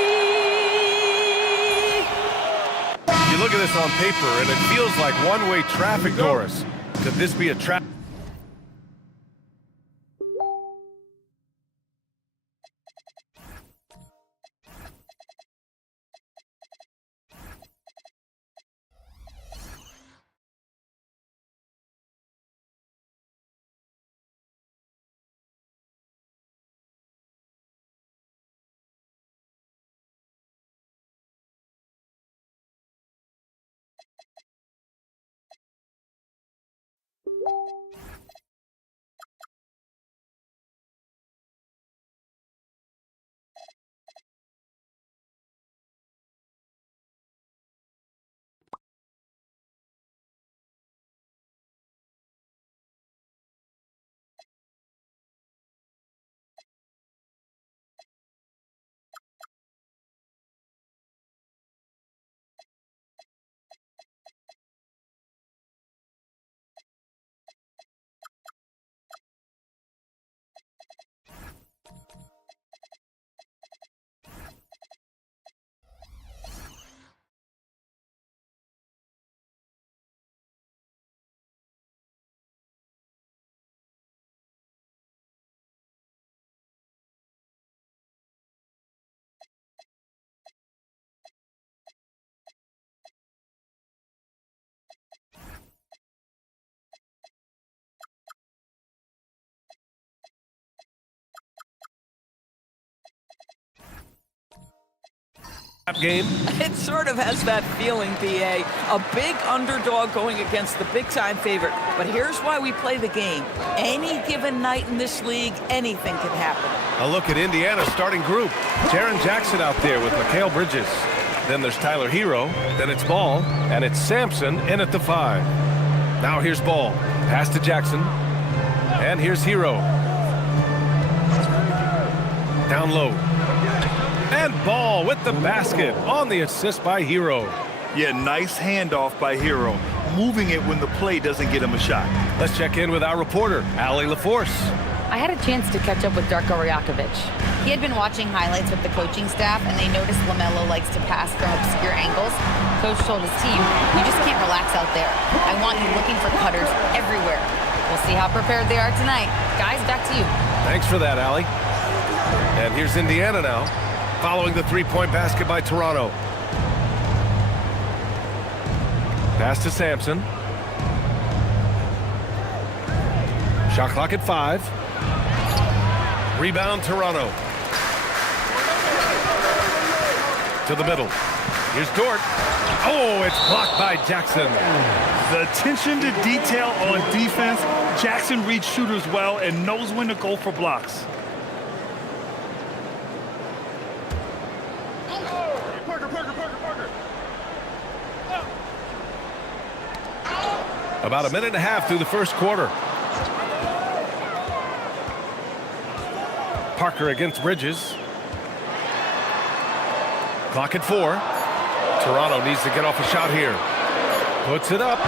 You look at this on paper, and it feels like one-way traffic, Doris. Could this be a trap? Game. It sort of has that feeling, BA. A big underdog going against the big-time favorite. But here's why we play the game. Any given night in this league, anything can happen. A look at Indiana's starting group. Jaren Jackson out there with Mikal Bridges. Then there's Tyler Hero. Then it's Ball. And it's Sampson in at the 5. Now here's Ball. Pass to Jackson. And here's Hero. Down low. And Ball with the basket on the assist by Hero. Yeah, nice handoff by Hero. Moving it when the play doesn't get him a shot. Let's check in with our reporter, Allie LaForce. I had a chance to catch up with Darko Rajakovic. He had been watching highlights with the coaching staff, and they noticed LaMelo likes to pass from obscure angles. Coach told his team, you just can't relax out there. I want you looking for cutters everywhere. We'll see how prepared they are tonight. Guys, back to you. Thanks for that, Allie. And here's Indiana now, following the three-point basket by Toronto. Pass to Sampson. Shot clock at 5. Rebound, Toronto. To the middle. Here's Dort. Oh, it's blocked by Jackson. The attention to detail on defense. Jackson reads shooters well and knows when to go for blocks. About a minute and a half through the first quarter. Parker against Bridges. Clock at 4. Toronto needs to get off a shot here. Puts it up.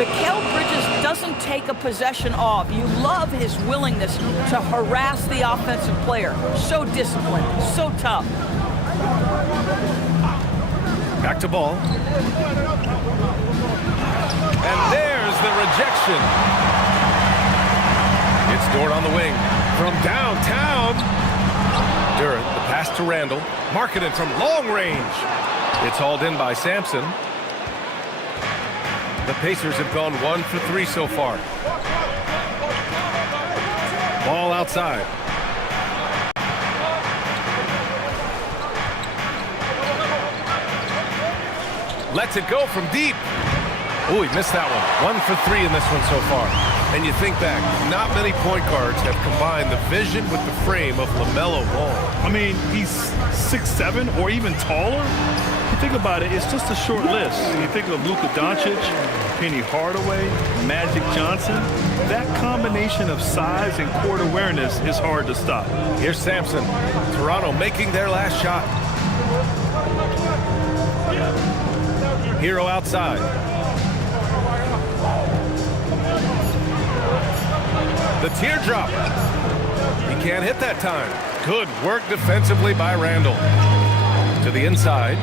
Mikal Bridges doesn't take a possession off. You love his willingness to harass the offensive player. So disciplined, so tough. Back to Ball. And there's the rejection. It's Dort on the wing. From downtown. Durant, the pass to Randall. Marketed from long range. It's hauled in by Sampson. The Pacers have gone 1 for 3 so far. Ball outside. Lets it go from deep. Oh, he missed that one. 1 for 3 in this one so far. And you think back, not many point guards have combined the vision with the frame of LaMelo Ball. I mean, he's 6'7" or even taller. You think about it, it's just a short list. You think of Luka Doncic, Penny Hardaway, Magic Johnson. That combination of size and court awareness is hard to stop. Here's Sampson. Toronto making their last shot. Hero outside. The teardrop. He can't hit that time. Good work defensively by Randall. To the inside.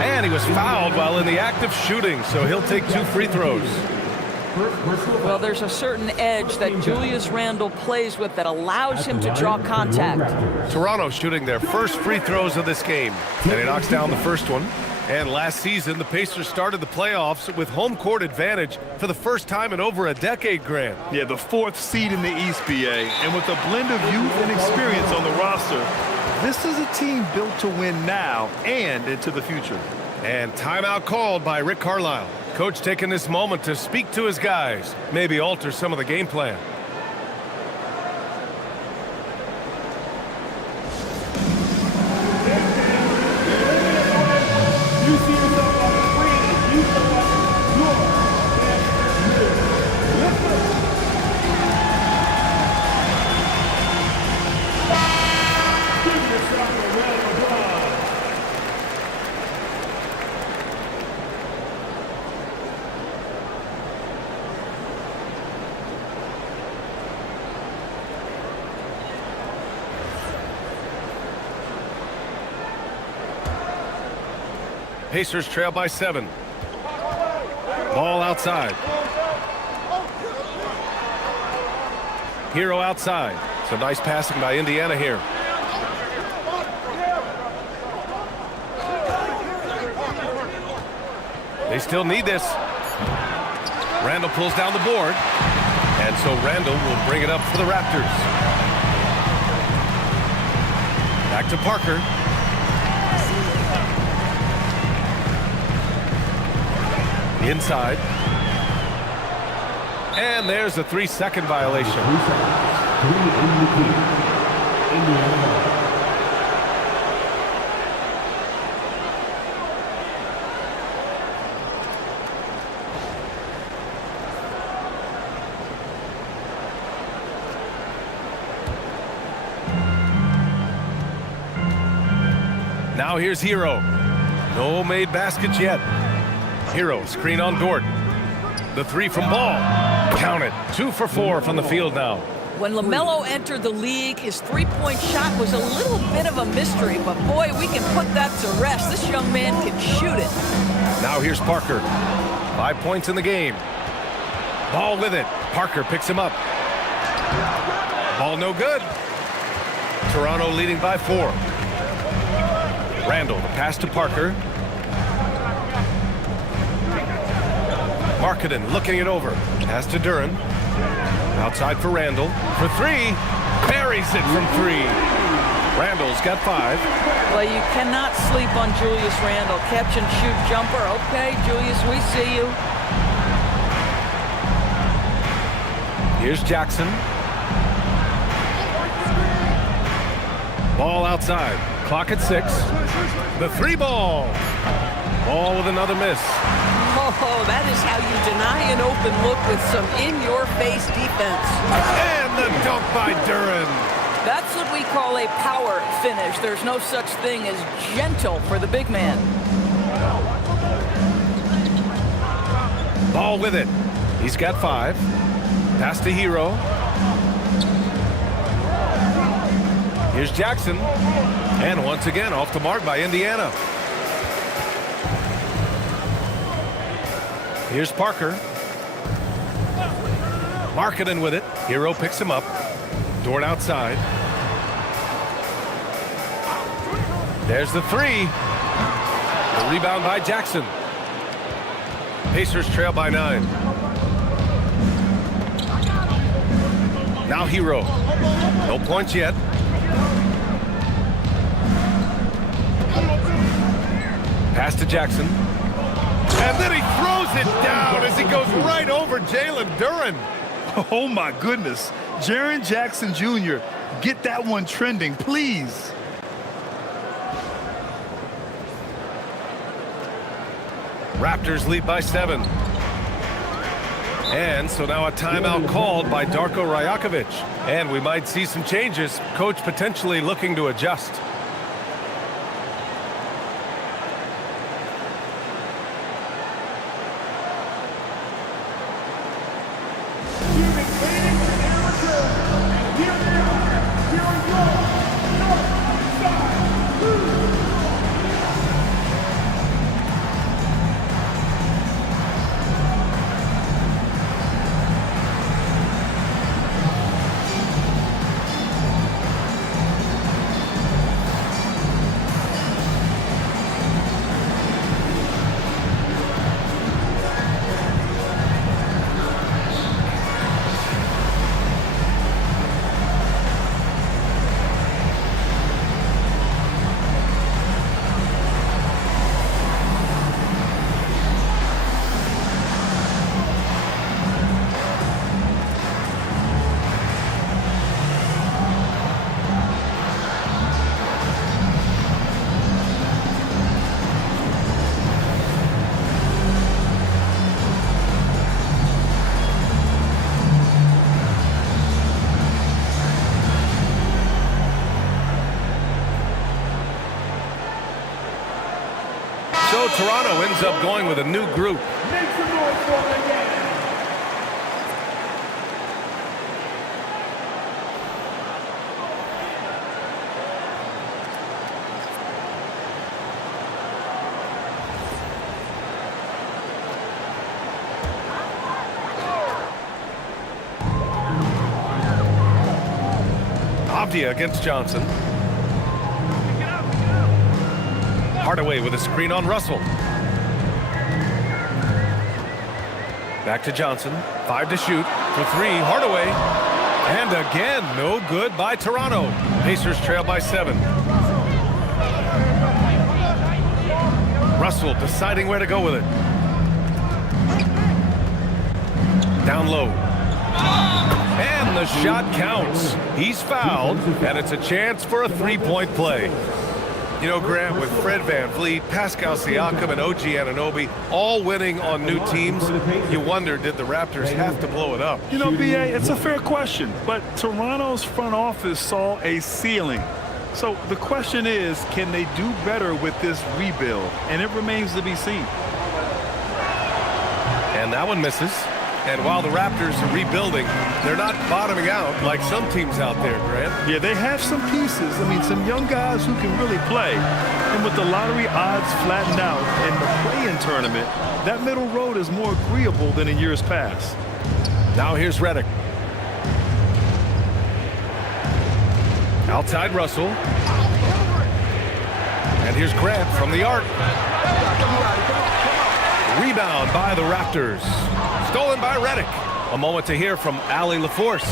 And he was fouled while in the act of shooting, so he'll take 2 free throws. Well, there's a certain edge that Julius Randle plays with that allows him to draw contact. Toronto shooting their first free throws of this game, and he knocks down the first one. And last season, the Pacers started the playoffs with home court advantage for the first time in over a decade, Grant. Yeah, the 4th seed in the East, BA. And with a blend of youth and experience on the roster, this is a team built to win now and into the future. And timeout called by Rick Carlisle. Coach taking this moment to speak to his guys, maybe alter some of the game plan. Pacers trail by 7. Ball outside. Hero outside. So nice passing by Indiana here. They still need this. Randall pulls down the board. And so Randall will bring it up for the Raptors. Back to Parker. Inside. And there's a 3-second violation. Now here's Hero. No made baskets yet. Hero, screen on Dort. The 3 from Ball. Count it. 2 for 4 from the field now. When LaMelo entered the league, his three-point shot was a little bit of a mystery, but boy, we can put that to rest. This young man can shoot it. Now here's Parker. 5 points in the game. Ball with it. Parker picks him up. Ball no good. Toronto leading by 4. Randall, the pass to Parker. Markkanen looking it over. Pass to Duren. Outside for Randall. For 3. Buries it from 3. Randall's got 5. Well, you cannot sleep on Julius Randle. Catch and shoot jumper. Okay, Julius, we see you. Here's Jackson. Ball outside. Clock at 6. The 3 ball. Ball with another miss. Oh, that is how you deny an open look with some in-your-face defense. And the dunk by Duren. That's what we call a power finish. There's no such thing as gentle for the big man. Ball with it. He's got 5. Pass to Hero. Here's Jackson. And once again, off the mark by Indiana. Here's Parker. Markkanen with it. Hero picks him up. Dort outside. There's the 3. The rebound by Jackson. Pacers trail by 9. Now Hero. No points yet. Pass to Jackson. And then he throws it down as he goes right over Jalen Duren. Oh, my goodness. Jaren Jackson Jr., get that one trending, please. Raptors lead by 7. And so now a timeout called by Darko Rajakovic. And we might see some changes. Coach potentially looking to adjust. So Toronto ends up going with a new group. Make some noise for them again. Avdia against Johnson. Hardaway with a screen on Russell. Back to Johnson. 5 to shoot. For 3, Hardaway. And again, no good by Toronto. Pacers trail by 7. Russell deciding where to go with it. Down low. And the shot counts. He's fouled, and it's a chance for a three-point play. You know, Grant, with Fred VanVleet, Pascal Siakam, and OG Anunoby all winning on new teams, you wonder, did the Raptors have to blow it up? You know, B.A., it's a fair question, but Toronto's front office saw a ceiling. So the question is, can they do better with this rebuild? And it remains to be seen. And that one misses. And while the Raptors are rebuilding, they're not bottoming out like some teams out there, Grant. Yeah, they have some pieces. I mean, some young guys who can really play. And with the lottery odds flattened out in the play-in tournament, that middle road is more agreeable than in years past. Now here's Redick. Outside Russell. And here's Grant from the arc. Rebound by the Raptors. Stolen by Redick. A moment to hear from Allie LaForce.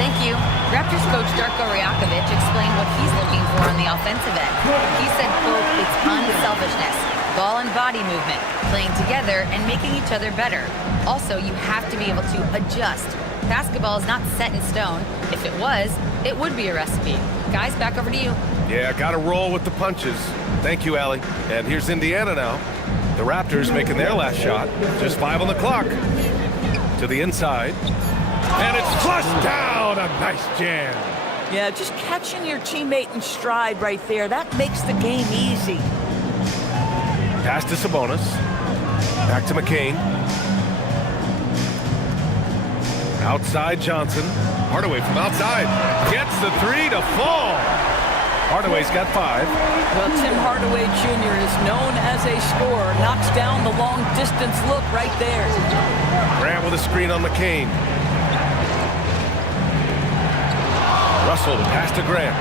Thank you. Raptors coach Darko Rajakovic explained what he's looking for on the offensive end. He said, quote, it's unselfishness, ball and body movement, playing together and making each other better. Also, you have to be able to adjust. Basketball is not set in stone. If it was, it would be a recipe. Guys, back over to you. Yeah, got to roll with the punches. Thank you, Allie. And here's Indiana now. The Raptors making their last shot. Just 5 on the clock. To the inside. And it's flushed down. A nice jam. Yeah, just catching your teammate in stride right there. That makes the game easy. Pass to Sabonis. Back to McCain. Outside Johnson. Hardaway from outside. Gets the 3 to fall. Hardaway's got 5. Well, Tim Hardaway Jr. is known as a scorer. Knocks down the long-distance look right there. Grant with a screen on McCain. Russell, the pass to Grant.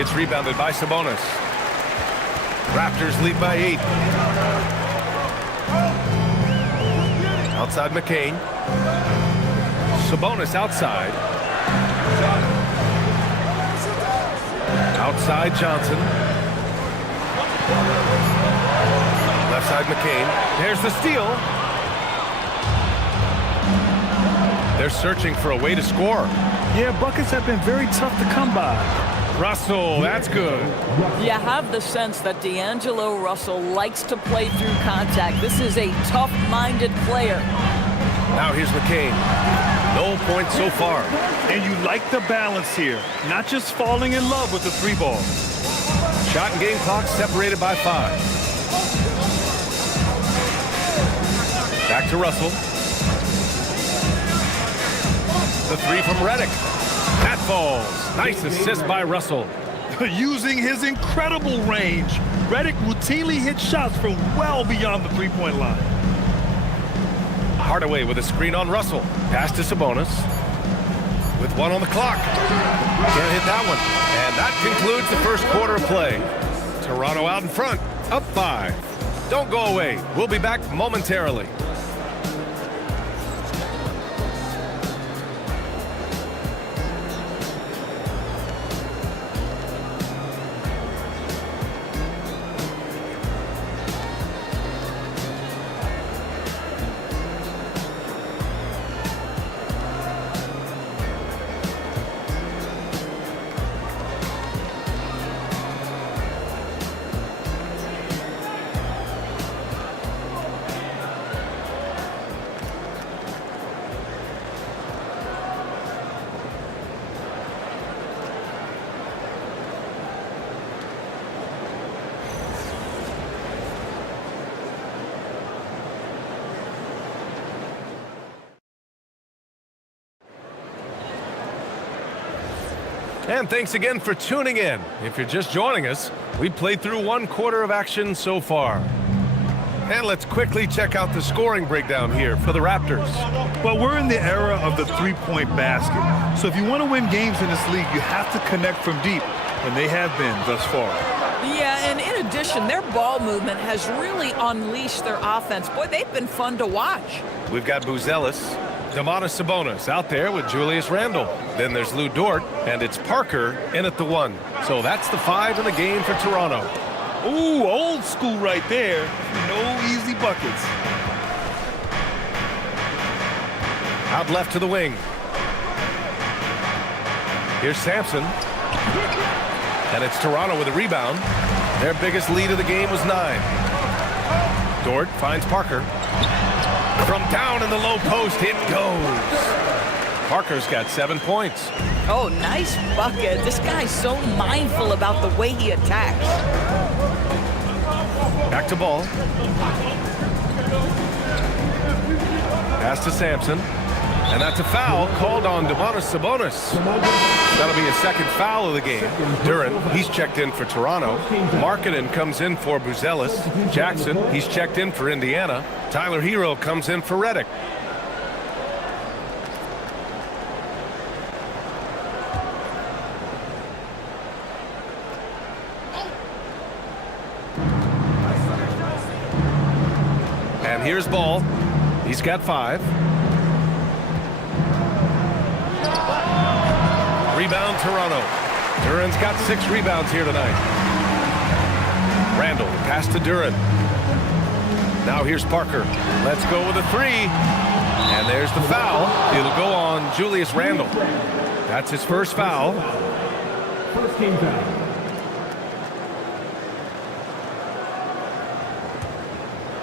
It's rebounded by Sabonis. Raptors lead by 8. Outside McCain. Sabonis outside. Outside Johnson. Left side McCain. There's the steal. They're searching for a way to score. Yeah, buckets have been very tough to come by. Russell, that's good. You have the sense that D'Angelo Russell likes to play through contact. This is a tough-minded player. Now here's McCain. No points so far. And you like the balance here, not just falling in love with the 3-ball. Shot and game clock separated by 5. Back to Russell. The 3 from Redick. That falls. Nice assist by Russell. Using his incredible range, Redick routinely hits shots from well beyond the 3-point line. Hardaway with a screen on Russell. Pass to Sabonis. With 1 on the clock. Can't hit that one. And that concludes the first quarter of play. Toronto out in front, up 5. Don't go away. We'll be back momentarily. And thanks again for tuning in. If you're just joining us, we played through 1 quarter of action so far. And let's quickly check out the scoring breakdown here for the Raptors. Well, we're in the era of the 3-point basket. So if you want to win games in this league, you have to connect from deep, and they have been thus far. Yeah, and in addition, their ball movement has really unleashed their offense. Boy, they've been fun to watch. We've got Buzelis, Domantas Sabonis out there with Julius Randle. Then there's Lou Dort, and it's Parker in at the 1. So that's the 5 in the game for Toronto. Ooh, old school right there. No easy buckets. Out left to the wing. Here's Sampson. And it's Toronto with a rebound. Their biggest lead of the game was 9. Dort finds Parker. From down in the low post, it goes. Parker's got 7 points. Oh, nice bucket. This guy's so mindful about the way he attacks. Back to Ball. Pass to Sampson. And that's a foul called on Domantas Sabonis. That'll be his 2nd foul of the game. Duren, he's checked in for Toronto. Markkanen comes in for Buzelis. Jackson, he's checked in for Indiana. Tyler Hero comes in for Redick. And here's Ball. He's got 5. Rebound Toronto. Duren's got 6 rebounds here tonight. Randle, pass to Duren. Now here's Parker. Let's go with a 3. And there's the foul. It'll go on Julius Randle. That's his first foul. First game foul.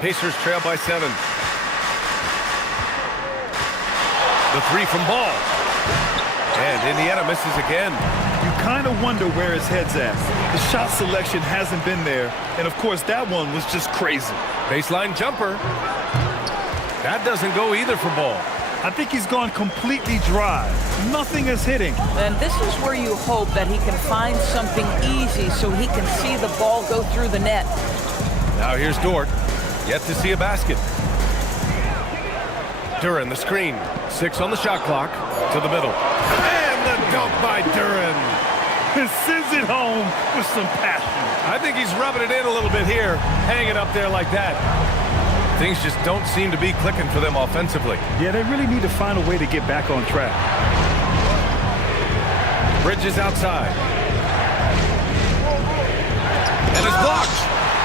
Pacers trail by 7. The 3 from Ball. And Indiana misses again. You kind of wonder where his head's at. The shot selection hasn't been there. And, of course, that one was just crazy. Baseline jumper. That doesn't go either for Ball. I think he's gone completely dry. Nothing is hitting. And this is where you hope that he can find something easy so he can see the ball go through the net. Now here's Dort. Yet to see a basket. Duren, the screen. 6 on the shot clock. To the middle. And the dunk by Duren. Sends it home with some passion. I think he's rubbing it in a little bit here. Hanging up there like that. Things just don't seem to be clicking for them offensively. Yeah, they really need to find a way to get back on track. Bridges outside. And it's blocked.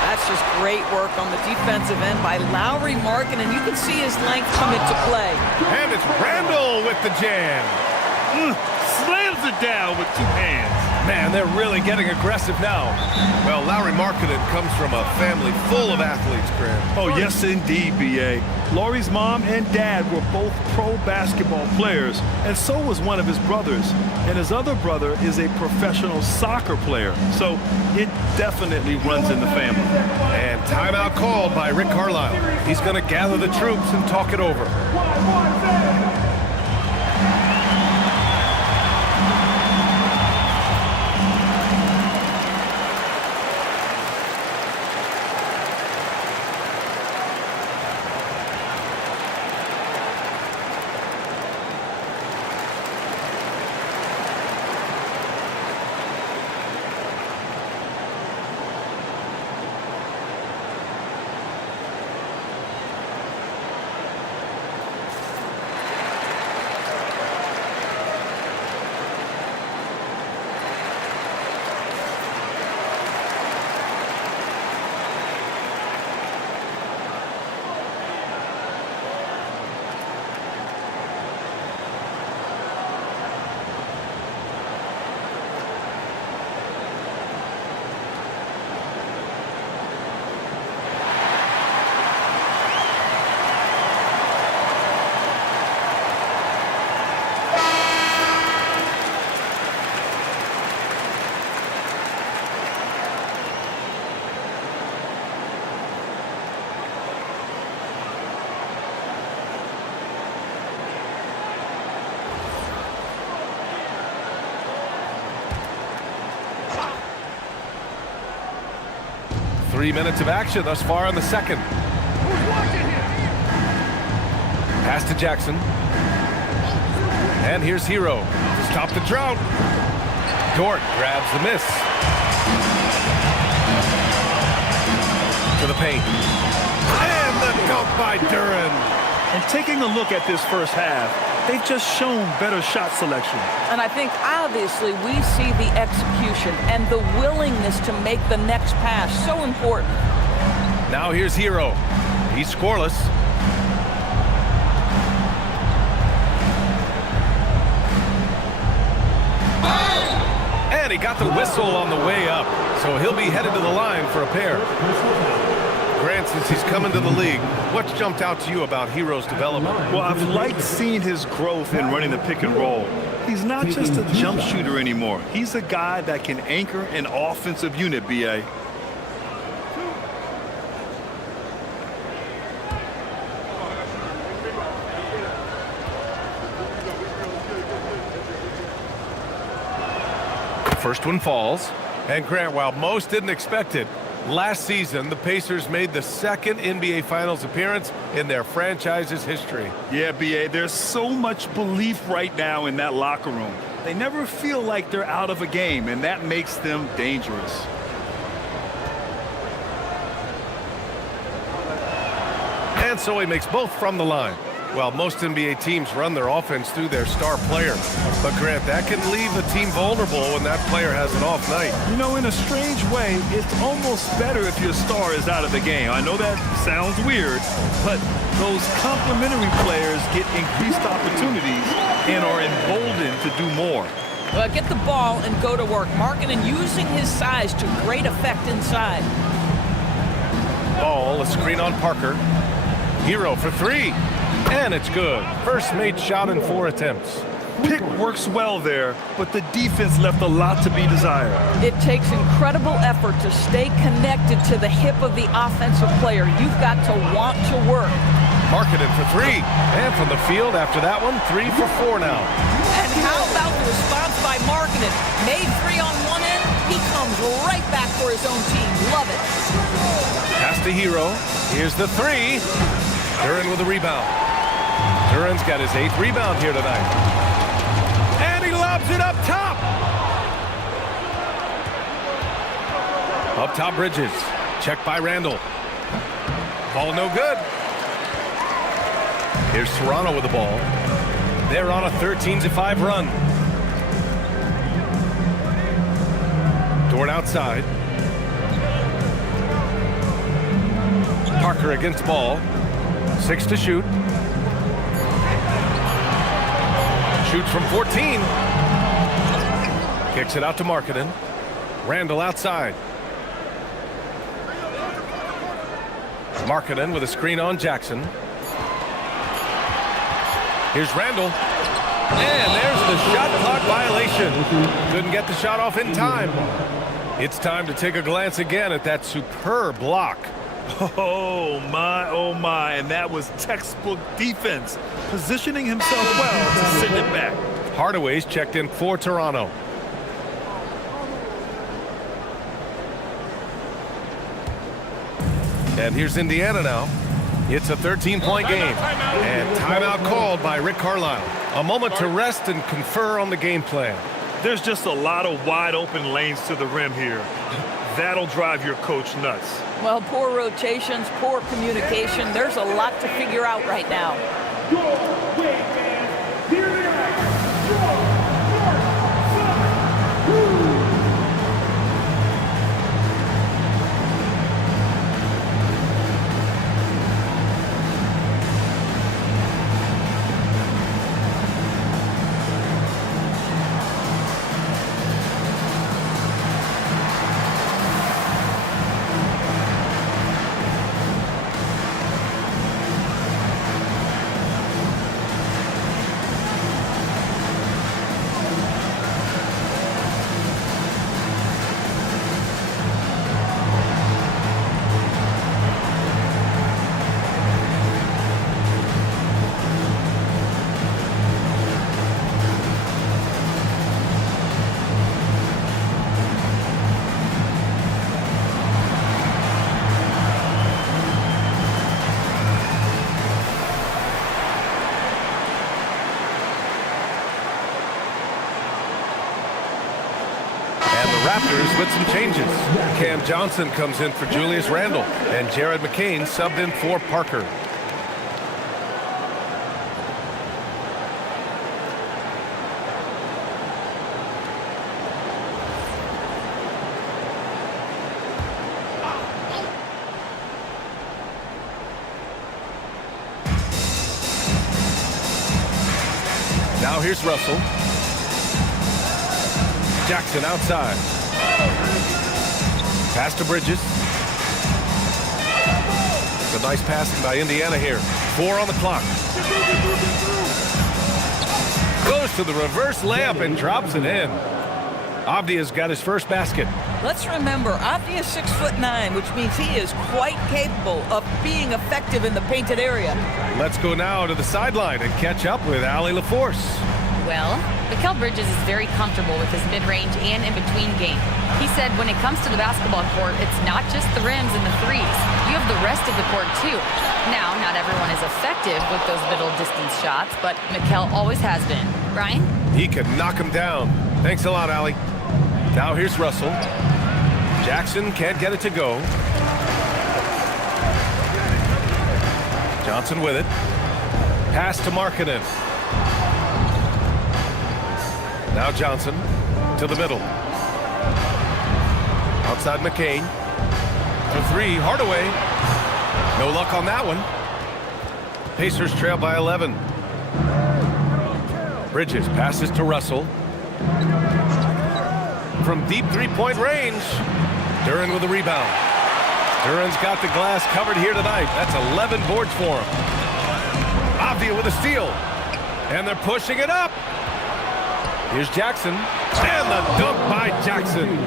That's just great work on the defensive end by Lauri Markkanen, and you can see his length come into play. And it's Randall with the jam. Slams it down with 2 hands. Man, they're really getting aggressive now. Well, Lauri Markkanen comes from a family full of athletes, Grant. Oh, yes, indeed, B.A. Lauri's mom and dad were both pro basketball players, and so was one of his brothers. And his other brother is a professional soccer player, so it definitely runs in the family. And timeout called by Rick Carlisle. He's going to gather the troops and talk it over. 3 minutes of action thus far in the second. Pass to Jackson. And here's Hero to stop the drought. Dort grabs the miss. To the paint. And the dunk by Duran. And taking a look at this first half, they've just shown better shot selection. And I think obviously we see the execution and the willingness to make the next pass so important. Now here's Hero. He's scoreless. And he got the whistle on the way up, so he'll be headed to the line for a pair. Grant, since he's coming to the league, what's jumped out to you about Hero's development? Well, I've liked seeing his growth in running the pick and roll. He's not just a jump shooter anymore. He's a guy that can anchor an offensive unit, B.A. First one falls. And Grant, while most didn't expect it, last season the Pacers made the second NBA Finals appearance in their franchise's history. Yeah, B.A., there's so much belief right now in that locker room. They never feel like they're out of a game, and that makes them dangerous. And so he makes both from the line. Well, most NBA teams run their offense through their star player. But, Grant, that can leave a team vulnerable when that player has an off night. You know, in a strange way, it's almost better if your star is out of the game. I know that sounds weird, but those complementary players get increased opportunities and are emboldened to do more. Get the ball and go to work. Markkanen using his size to great effect inside. Ball, a screen on Parker. Hero for three. And it's good. First made shot in 4 attempts. Pick works well there, but the defense left a lot to be desired. It takes incredible effort to stay connected to the hip of the offensive player. You've got to want to work. Markkanen for three. And from the field after that one, 3 for 4 now. And how about the response by Markkanen? Made 3 on one end, he comes right back for his own team. Love it. Pass to Hero. Here's the 3. Duran with a rebound. Duran's got his 8th rebound here tonight. And he lobs it up top. Up top, Bridges. Checked by Randall. Ball no good. Here's Toronto with the ball. They're on a 13-5 run. Dort outside. Parker against ball. 6 to shoot. Shoots from 14. Kicks it out to Markkanen. Randall outside. Markkanen with a screen on Jackson. Here's Randall. And there's the shot clock violation. Couldn't get the shot off in time. It's time to take a glance again at that superb block. Oh my, and that was textbook defense, positioning himself well to send it back. Hardaway's checked in for Toronto. And here's Indiana now. It's a 13-point game. And timeout called by Rick Carlisle. A moment to rest and confer on the game plan. There's just a lot of wide open lanes to the rim here. That'll drive your coach nuts. Well, poor rotations, poor communication. There's a lot to figure out right now. Raptors with some changes. Cam Johnson comes in for Julius Randle, and Jared McCain subbed in for Parker. Now here's Russell. Jackson outside. Pass to Bridges. It's a nice passing by Indiana here. 4 on the clock. Goes to the reverse layup and drops it in. Avdia's got his first basket. Let's remember, Avdia's 6'9", which means he is quite capable of being effective in the painted area. Let's go now to the sideline and catch up with Allie LaForce. Well, Mikal Bridges is very comfortable with his mid-range and in-between game. He said when it comes to the basketball court, it's not just the rims and the threes. You have the rest of the court, too. Now, not everyone is effective with those middle-distance shots, but Mikal always has been. Ryan? He can knock him down. Thanks a lot, Allie. Now here's Russell. Jackson can't get it to go. Johnson with it. Pass to Markkanen. Now Johnson to the middle. Outside McCain. For 3, Hardaway. No luck on that one. Pacers trail by 11. Bridges passes to Russell. From deep three-point range. Duran with the rebound. Duran's got the glass covered here tonight. That's 11 boards for him. Avdia with a steal. And they're pushing it up. Here's Jackson. And the dunk by Jackson.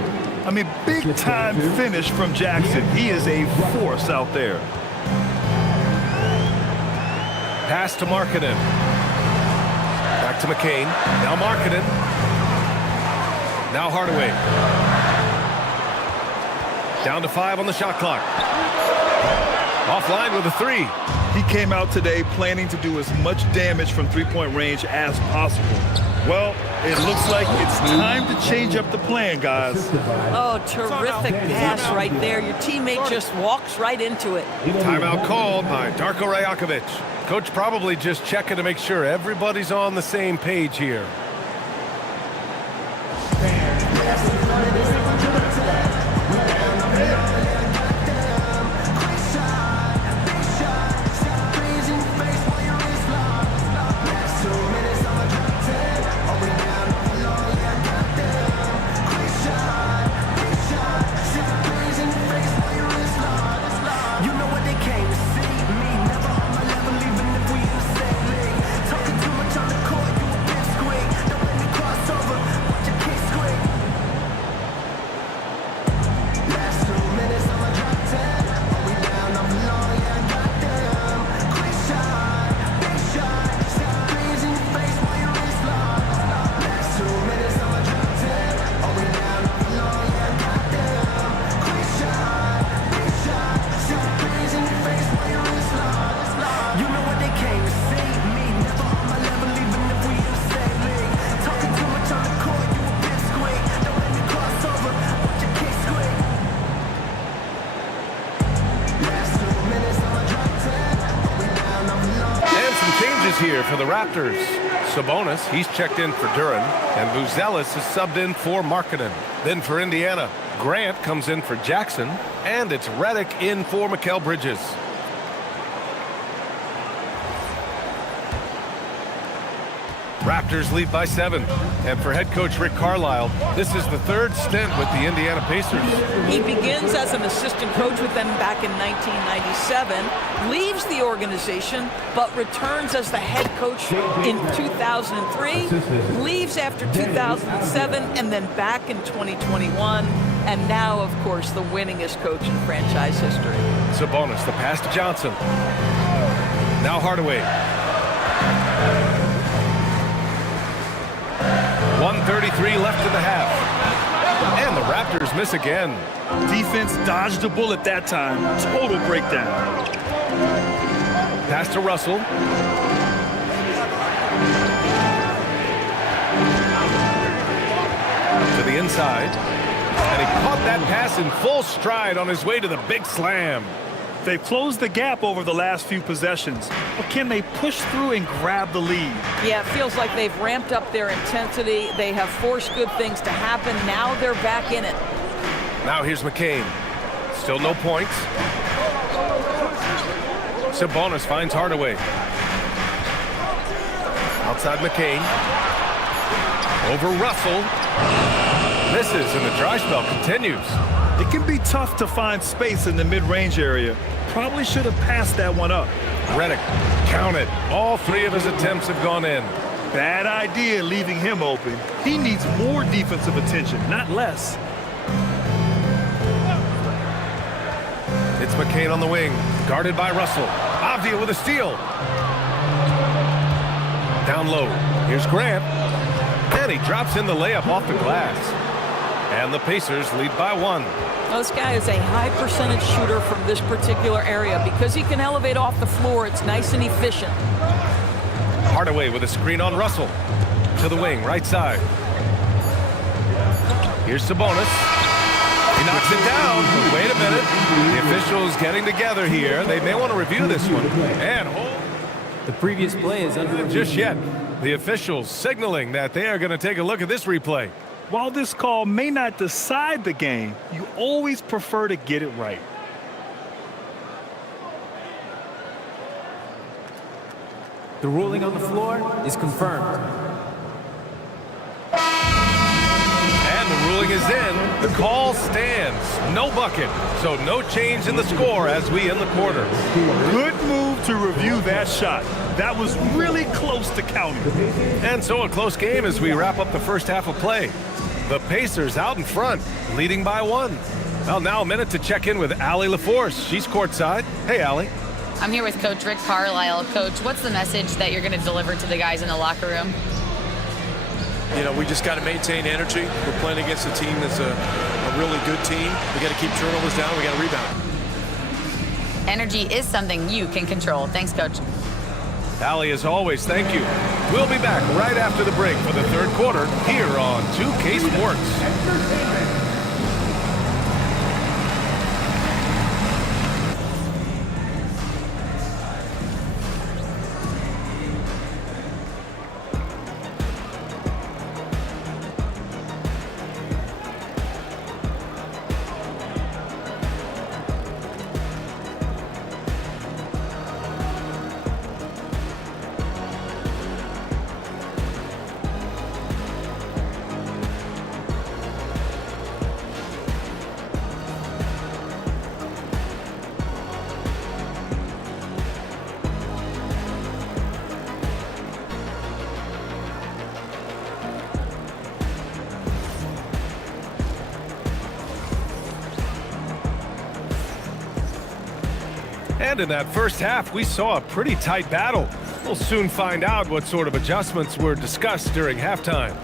I mean, big-time finish from Jackson. He is a force out there. Pass to Markkanen. Back to McCain. Now Markkanen. Now Hardaway. Down to 5 on the shot clock. Offline with a 3. He came out today planning to do as much damage from three-point range as possible. Well, it looks like it's time to change up the plan, guys. Oh, terrific pass right there. Your teammate just walks right into it. Timeout called by Darko Rajakovic. Coach probably just checking to make sure everybody's on the same page here. changes here for the Raptors. Sabonis, he's checked in for Duran, and Buzelis is subbed in for Markkanen. Then for Indiana, Grant comes in for Jackson, and it's Redick in for Mikal Bridges. Raptors lead by 7. And for head coach Rick Carlisle, this is the third stint with the Indiana Pacers. He begins as an assistant coach with them back in 1997, leaves the organization, but returns as the head coach in 2003, leaves after 2007, and then back in 2021, and now, of course, the winningest coach in franchise history. Sabonis, the pass to Johnson. Now Hardaway. 1:33 left in the half. And the Raptors miss again. Defense dodged the bullet that time. Total breakdown. Pass to Russell. To the inside. And he caught that pass in full stride on his way to the big slam. They've closed the gap over the last few possessions, but can they push through and grab the lead? Yeah, it feels like they've ramped up their intensity. They have forced good things to happen. Now they're back in it. Now here's McCain. Still no points. Sabonis finds Hardaway. Outside McCain. Over Russell. Misses, and the dry spell continues. It can be tough to find space in the mid-range area. Probably should have passed that one up. Redick, count it. All 3 of his attempts have gone in. Bad idea leaving him open. He needs more defensive attention, not less. It's McCain on the wing, guarded by Russell. Avdia with a steal. Down low. Here's Grant. And he drops in the layup off the glass. And the Pacers lead by 1. Well, this guy is a high percentage shooter from this particular area. Because he can elevate off the floor, it's nice and efficient. Hardaway with a screen on Russell. To the wing, right side. Here's Sabonis. He knocks it down. But wait a minute. The officials getting together here. They may want to review this one. And the previous play is under review. Just yet. The officials signaling that they are going to take a look at this replay. While this call may not decide the game, you always prefer to get it right. The ruling on the floor is confirmed. And the ruling is in. The call stands. No bucket. So no change in the score as we end the quarter. Good move to review that shot. That was really close to counting. And so a close game as we wrap up the first half of play. The Pacers out in front, leading by 1. Well, now a minute to check in with Allie LaForce. She's courtside. Hey, Allie. I'm here with Coach Rick Carlisle. Coach, what's the message that you're going to deliver to the guys in the locker room? You know, we just got to maintain energy. We're playing against a team that's a really good team. We got to keep turnovers down. We got to rebound. Energy is something you can control. Thanks, Coach. Allie, as always, thank you. We'll be back right after the break for the third quarter here on 2K Sports. And in that first half, we saw a pretty tight battle. We'll soon find out what sort of adjustments were discussed during halftime.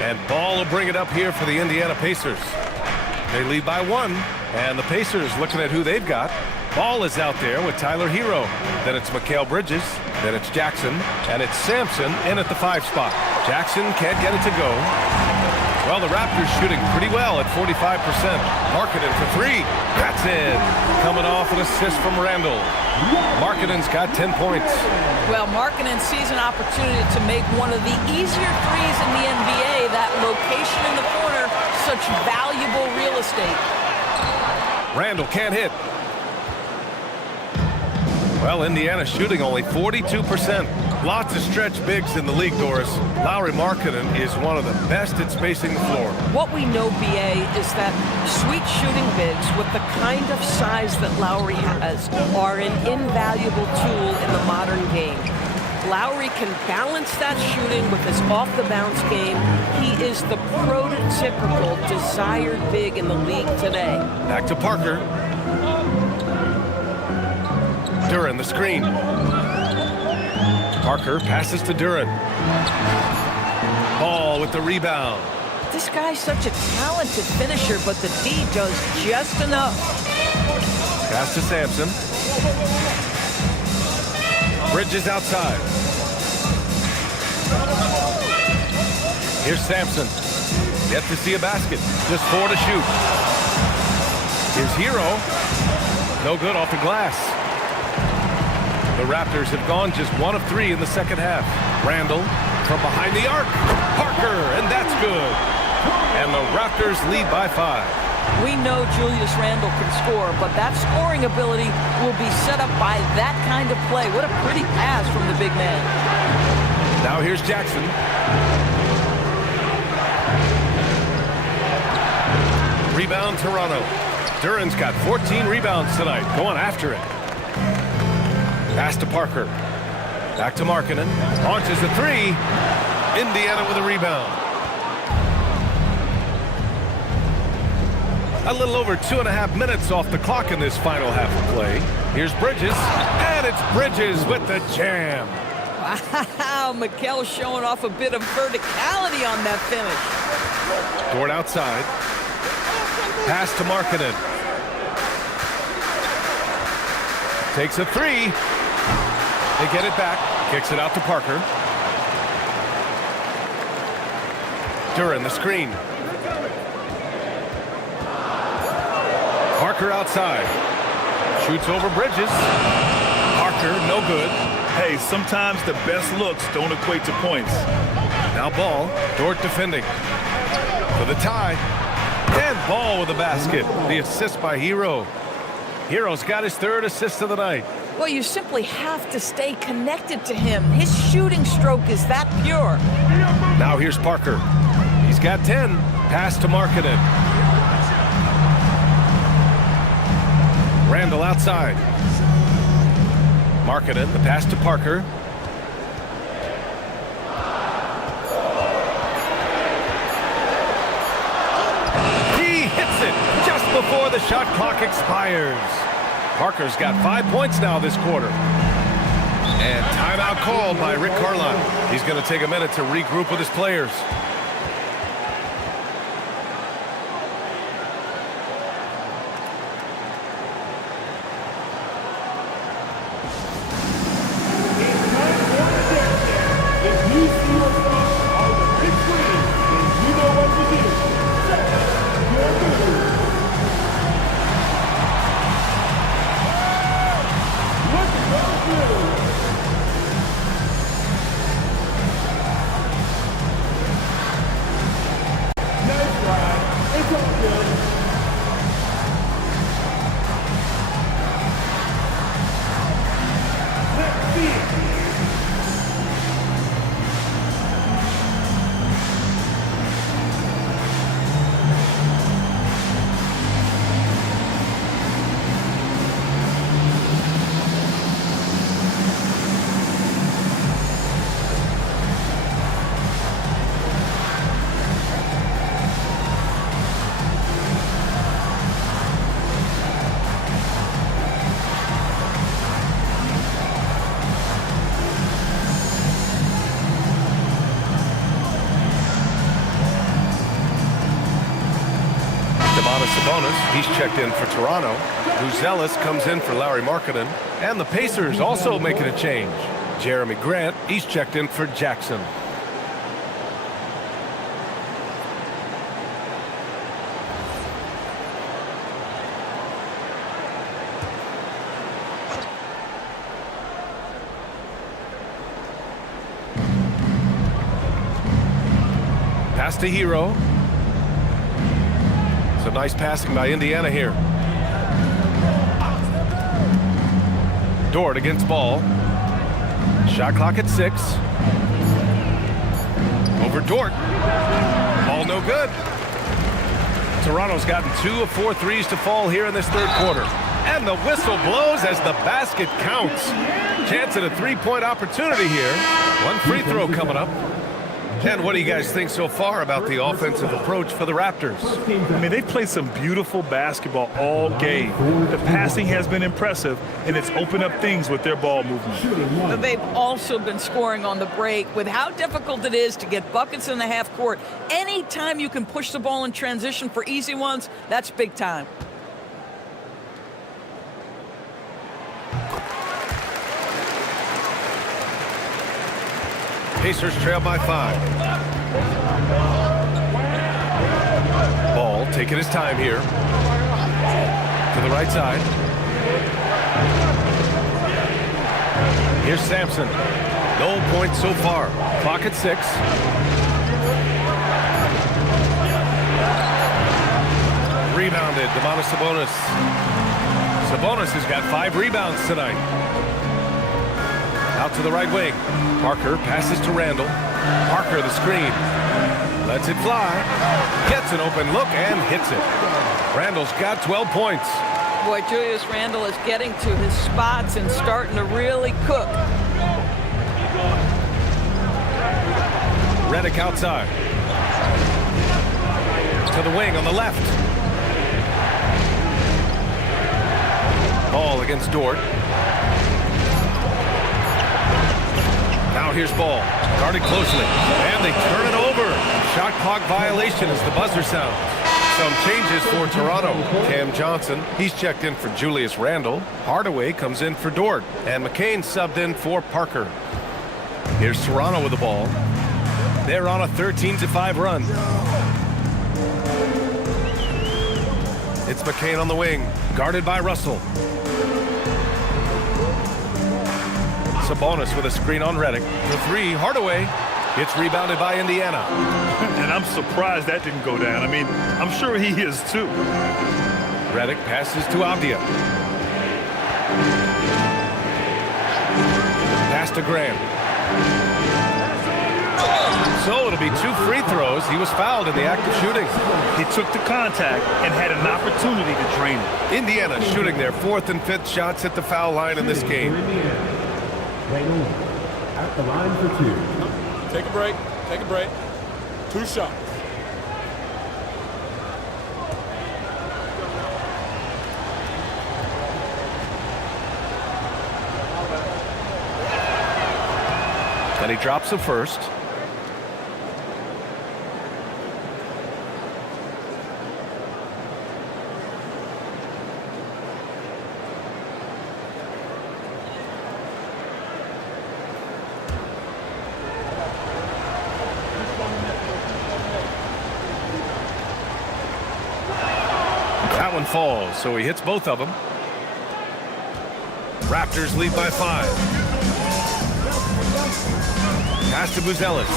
And Ball will bring it up here for the Indiana Pacers. They lead by 1, and the Pacers looking at who they've got. Ball is out there with Tyler Hero. Then it's Mikal Bridges. Then it's Jackson. And it's Sampson in at the 5 spot. Jackson can't get it to go. Well, the Raptors shooting pretty well at 45%. Markkanen for 3. That's in. Coming off an assist from Randall. Markkanen's got 10 points. Well, Markkanen sees an opportunity to make one of the easier threes in the NBA. That location in the corner, such valuable real estate. Randall can't hit. Well, Indiana shooting only 42%. Lots of stretch bigs in the league, Doris. Lauri Markkanen is one of the best at spacing the floor. What we know, BA, is that sweet shooting bigs with the kind of size that Lauri has are an invaluable tool in the modern game. Lauri can balance that shooting with his off-the-bounce game. He is the prototypical desired big in the league today. Back to Parker. Duren, the screen. Parker passes to Duren. Ball with the rebound. This guy's such a talented finisher, but the D does just enough. Pass to Sampson. Bridges outside. Here's Sampson. Yet to see a basket. Just 4 to shoot. Here's Hero. No good off the glass. The Raptors have gone just 1 of 3 in the second half. Randall from behind the arc. Parker, and that's good. And the Raptors lead by 5. We know Julius Randall can score, but that scoring ability will be set up by that kind of play. What a pretty pass from the big man. Now here's Jackson. Rebound Toronto. Duren's got 14 rebounds tonight, going after it. Pass to Parker. Back to Markkanen. Launches the 3. Indiana with a rebound. A little over 2.5 minutes off the clock in this final half of play. Here's Bridges. And it's Bridges with the jam. Wow, Mikal showing off a bit of verticality on that finish. Dort outside. Pass to Markkanen. Takes a 3. They get it back. Kicks it out to Parker. Duren, the screen. Parker outside. Shoots over Bridges. Parker, no good. Hey, sometimes the best looks don't equate to points. Now Ball. Dort defending. For the tie. And Ball with the basket. The assist by Hero. Hero's got his 3rd assist of the night. Well, you simply have to stay connected to him. His shooting stroke is that pure. Now here's Parker. He's got 10. Pass to Markkanen. Randall outside. Markkanen, the pass to Parker. He hits it just before the shot clock expires. Parker's got 5 points now this quarter. And timeout called by Rick Carlisle. He's going to take a minute to regroup with his players. Sabonis, he's checked in for Toronto. Buzelis comes in for Larry Markkinen. And the Pacers also making a change. Jeremy Grant, he's checked in for Jackson. Pass to Hero. Some nice passing by Indiana here. Dort against Ball. Shot clock at 6. Over Dort. Ball no good. Toronto's gotten 2 of 4 threes to fall here in this third quarter. And the whistle blows as the basket counts. Chance at a three-point opportunity here. One free throw coming up. And what do you guys think so far about the offensive approach for the Raptors? I mean, they've played some beautiful basketball all game. The passing has been impressive, and it's opened up things with their ball movement. But they've also been scoring on the break. With how difficult it is to get buckets in the half court, anytime you can push the ball in transition for easy ones, that's big time. Pacers trail by 5. Ball taking his time here. To the right side. Here's Sampson. No points so far. Clock at 6. Rebounded. Domantas Sabonis. Sabonis has got 5 rebounds tonight. Out to the right wing. Parker passes to Randall. Parker the screen. Lets it fly. Gets an open look and hits it. Randall's got 12 points. Boy, Julius Randle is getting to his spots and starting to really cook. Redick outside. To the wing on the left. Ball against Dort. Now here's Ball, guarded closely, and they turn it over. Shot clock violation as the buzzer sounds. Some changes for Toronto. Cam Johnson, he's checked in for Julius Randle. Hardaway comes in for Dort, and McCain subbed in for Parker. Here's Toronto with the ball. They're on a 13-5 run. It's McCain on the wing, guarded by Russell. Sabonis with a screen on Redick. The 3, Hardaway. It's rebounded by Indiana. And I'm surprised that didn't go down. I mean, I'm sure he is too. Redick passes to Avdia. Pass to Graham. So it'll be 2 free throws. He was fouled in the act of shooting. He took the contact and had an opportunity to drain it. Indiana shooting their 4th and 5th shots at the foul line in this game. At the line for 2. Take a break. Take a break. 2 shots. And he drops the first. That one falls, so he hits both of them. Raptors lead by 5. Pass to Buzelis.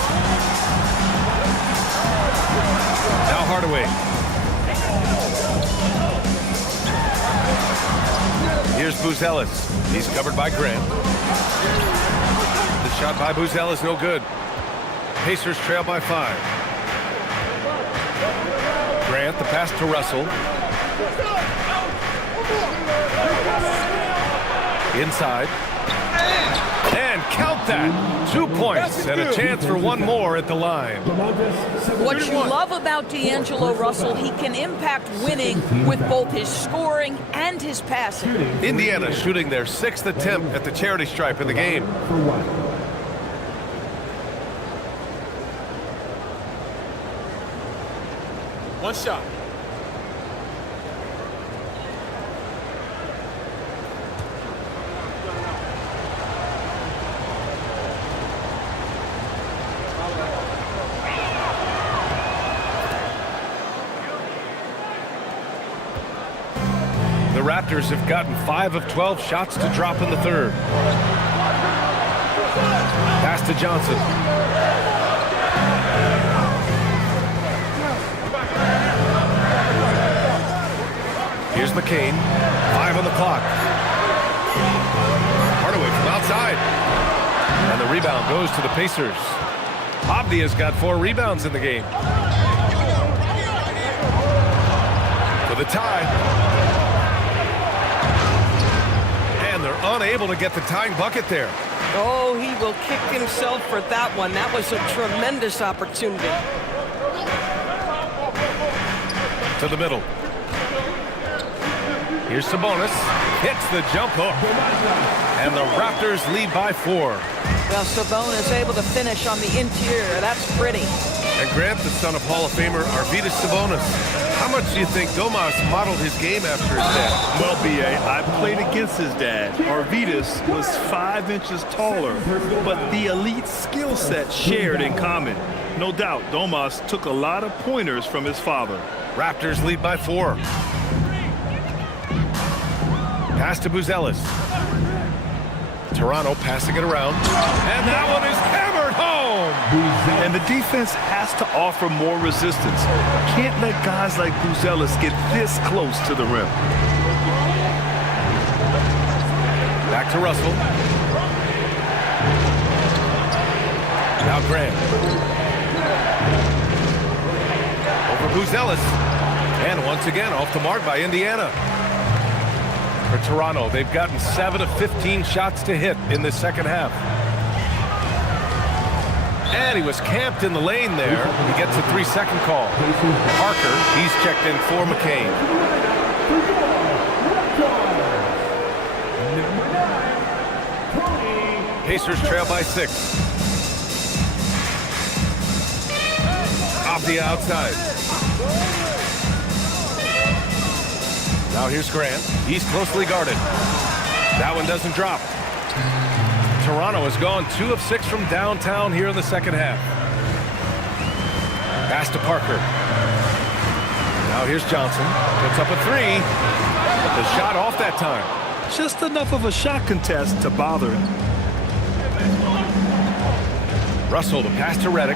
Now Hardaway. Here's Buzelis. He's covered by Grant. The shot by Buzelis no good. Pacers trail by 5. Grant, the pass to Russell. Inside. And count that. 2 points and a chance for one more at the line. What you love about D'Angelo Russell, he can impact winning with both his scoring and his passing. Indiana shooting their 6th attempt at the charity stripe in the game. One shot. Raptors have gotten 5 of 12 shots to drop in the third. Pass to Johnson. Here's McCain. 5 on the clock. Hardaway from outside. And the rebound goes to the Pacers. Abdia's got 4 rebounds in the game. For the tie. And they're unable to get the tying bucket there. Oh, he will kick himself for that one. That was a tremendous opportunity. To the middle. Here's Sabonis. Hits the jump hook. And the Raptors lead by 4. Well, Sabonis able to finish on the interior. That's pretty. And Grant, the son of Hall of Famer Arvydas Sabonis. How much do you think Domas modeled his game after his dad? Well, B.A., I played against his dad. Arvydas was 5 inches taller, but the elite skill set shared in common. No doubt, Domas took a lot of pointers from his father. Raptors lead by 4. Pass to Buzelis. Toronto passing it around. And that one is hammered home. And the defense has to offer more resistance. Can't let guys like Buzelis get this close to the rim. Back to Russell. Now Grant. Over Buzelis. And once again off the mark by Indiana. For Toronto, they've gotten 7 of 15 shots to hit in the second half. And he was camped in the lane there. He gets a 3-second call. Parker, he's checked in for McCain. Pacers trail by 6. Off the outside. Now here's Grant. He's closely guarded. That one doesn't drop. Toronto has gone 2 of 6 from downtown here in the second half. Pass to Parker. Now here's Johnson. Puts up a 3. The shot off that time. Just enough of a shot contest to bother him. Russell, the pass to Redick.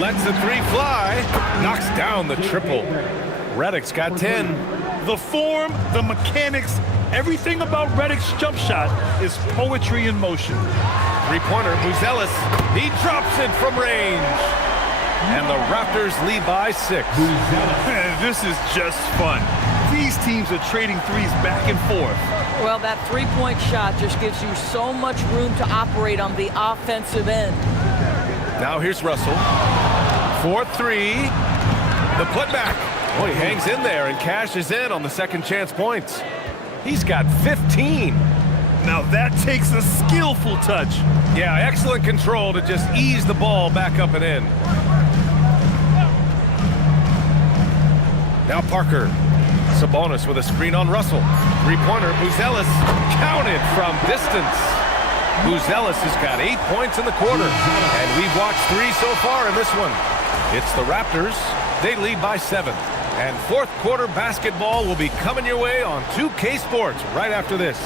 Lets the 3 fly. Knocks down the triple. Redick's got 10. The form, the mechanics, everything about Redick's jump shot is poetry in motion. 3-pointer, Buzelis. He drops it from range. And the Raptors lead by 6. This is just fun. These teams are trading threes back and forth. Well, that 3-point shot just gives you so much room to operate on the offensive end. Now here's Russell. 4-3. The putback. Oh, he hangs in there and cashes in on the second chance points. He's got 15. Now that takes a skillful touch. Yeah, excellent control to just ease the ball back up and in. Now Parker. Sabonis with a screen on Russell. 3-pointer, Buzelis. Counted from distance. Buzelis has got 8 points in the quarter. And we've watched 3 so far in this one. It's the Raptors. They lead by 7. And fourth quarter basketball will be coming your way on 2K Sports right after this.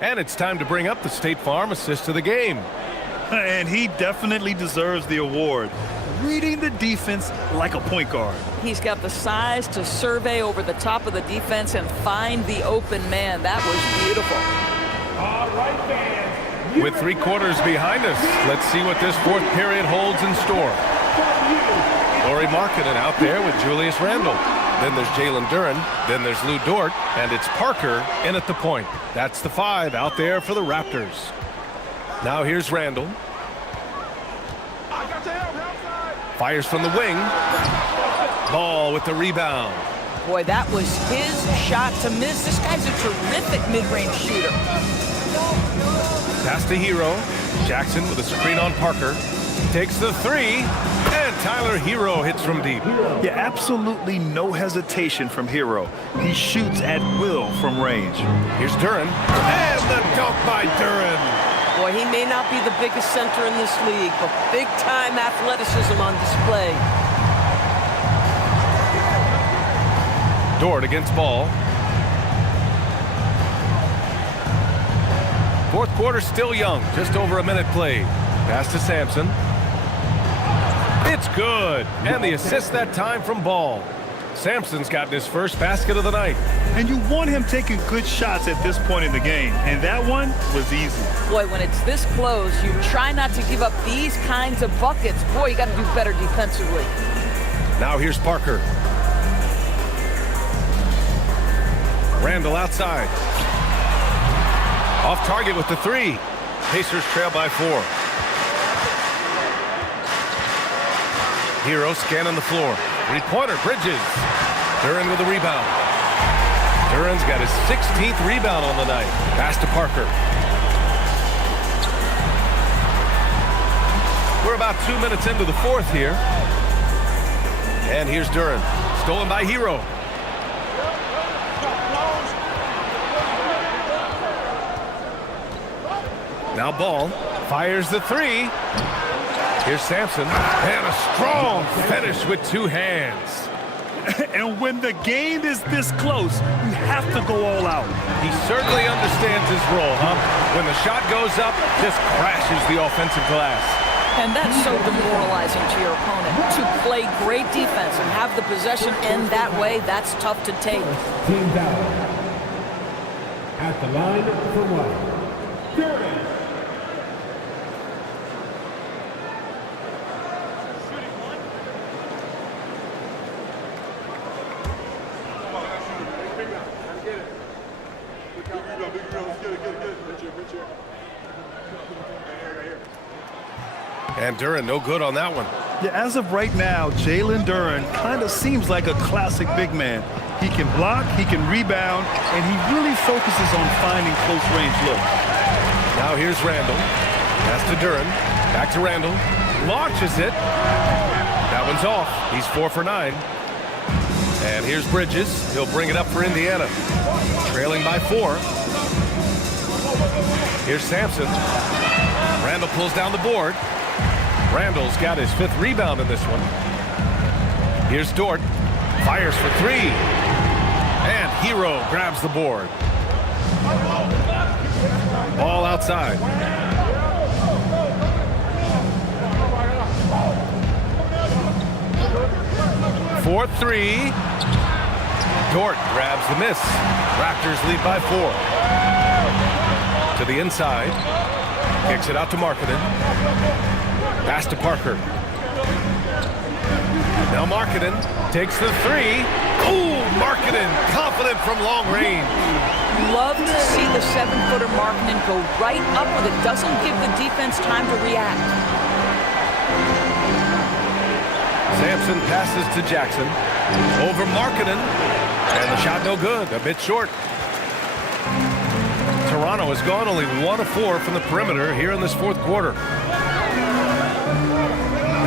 And it's time to bring up the State Farm assist of the game. And he definitely deserves the award. Reading the defense like a point guard. He's got the size to survey over the top of the defense and find the open man. That was beautiful. All right, fans. With 3 quarters behind us, let's see what this fourth period holds in store. Lauri Markkanen out there with Julius Randle. Then there's Jalen Duren. Then there's Lou Dort. And it's Parker in at the point. That's the 5 out there for the Raptors. Now here's Randle. Fires from the wing. Ball with the rebound. Boy, that was his shot to miss. This guy's a terrific mid-range shooter. Pass to Hero. Jackson with a screen on Parker. Takes the 3 and Tyler Hero hits from deep. Yeah, absolutely no hesitation from Hero. He shoots at will from range. Here's Duren. And the dunk by Duren. Boy, he may not be the biggest center in this league, but big-time athleticism on display. Dort against Ball. Fourth quarter still young, just over a minute played. Pass to Sampson. It's good. And the assist that time from Ball. Sampson's gotten his first basket of the night. And you want him taking good shots at this point in the game, and that one was easy. Boy, when it's this close, you try not to give up these kinds of buckets. Boy, you got to do better defensively. Now here's Parker. Randall outside. Off target with the three. Pacers trail by 4. Hero scanning the floor. Three-pointer, Bridges. Duren with a rebound. Duren's got his 16th rebound on the night. Pass to Parker. We're about 2 minutes into the fourth here. And here's Duren. Stolen by Hero. Now Ball fires the three. Here's Sampson. And a strong finish with 2 hands. And when the game is this close, you have to go all out. He certainly understands his role, huh? When the shot goes up, just crashes the offensive glass. And that's so demoralizing to your opponent. To play great defense and have the possession end that way, that's tough to take. Team foul. At the line for 1. Duren. And Duren no good on that one. Yeah, as of right now, Jalen Duren kind of seems like a classic big man. He can block, he can rebound, and he really focuses on finding close-range looks. Now here's Randall. Pass to Duren. Back to Randall. Launches it. That one's off. He's 4 for 9. And here's Bridges. He'll bring it up for Indiana. Trailing by 4. Here's Sampson. Randall pulls down the board. Randall's got his 5th rebound in this one. Here's Dort. Fires for 3. And Hero grabs the board. Ball outside. For 3. Dort grabs the miss. Raptors lead by 4. To the inside. Kicks it out to Markkanen. Pass to Parker. Now Markkanen takes the 3. Ooh, Markkanen confident from long range. Love to see the 7-footer Markkanen go right up with it. Doesn't give the defense time to react. Sampson passes to Jackson. Over Markkanen. And the shot no good. A bit short. Toronto has gone only 1 of 4 from the perimeter here in this fourth quarter.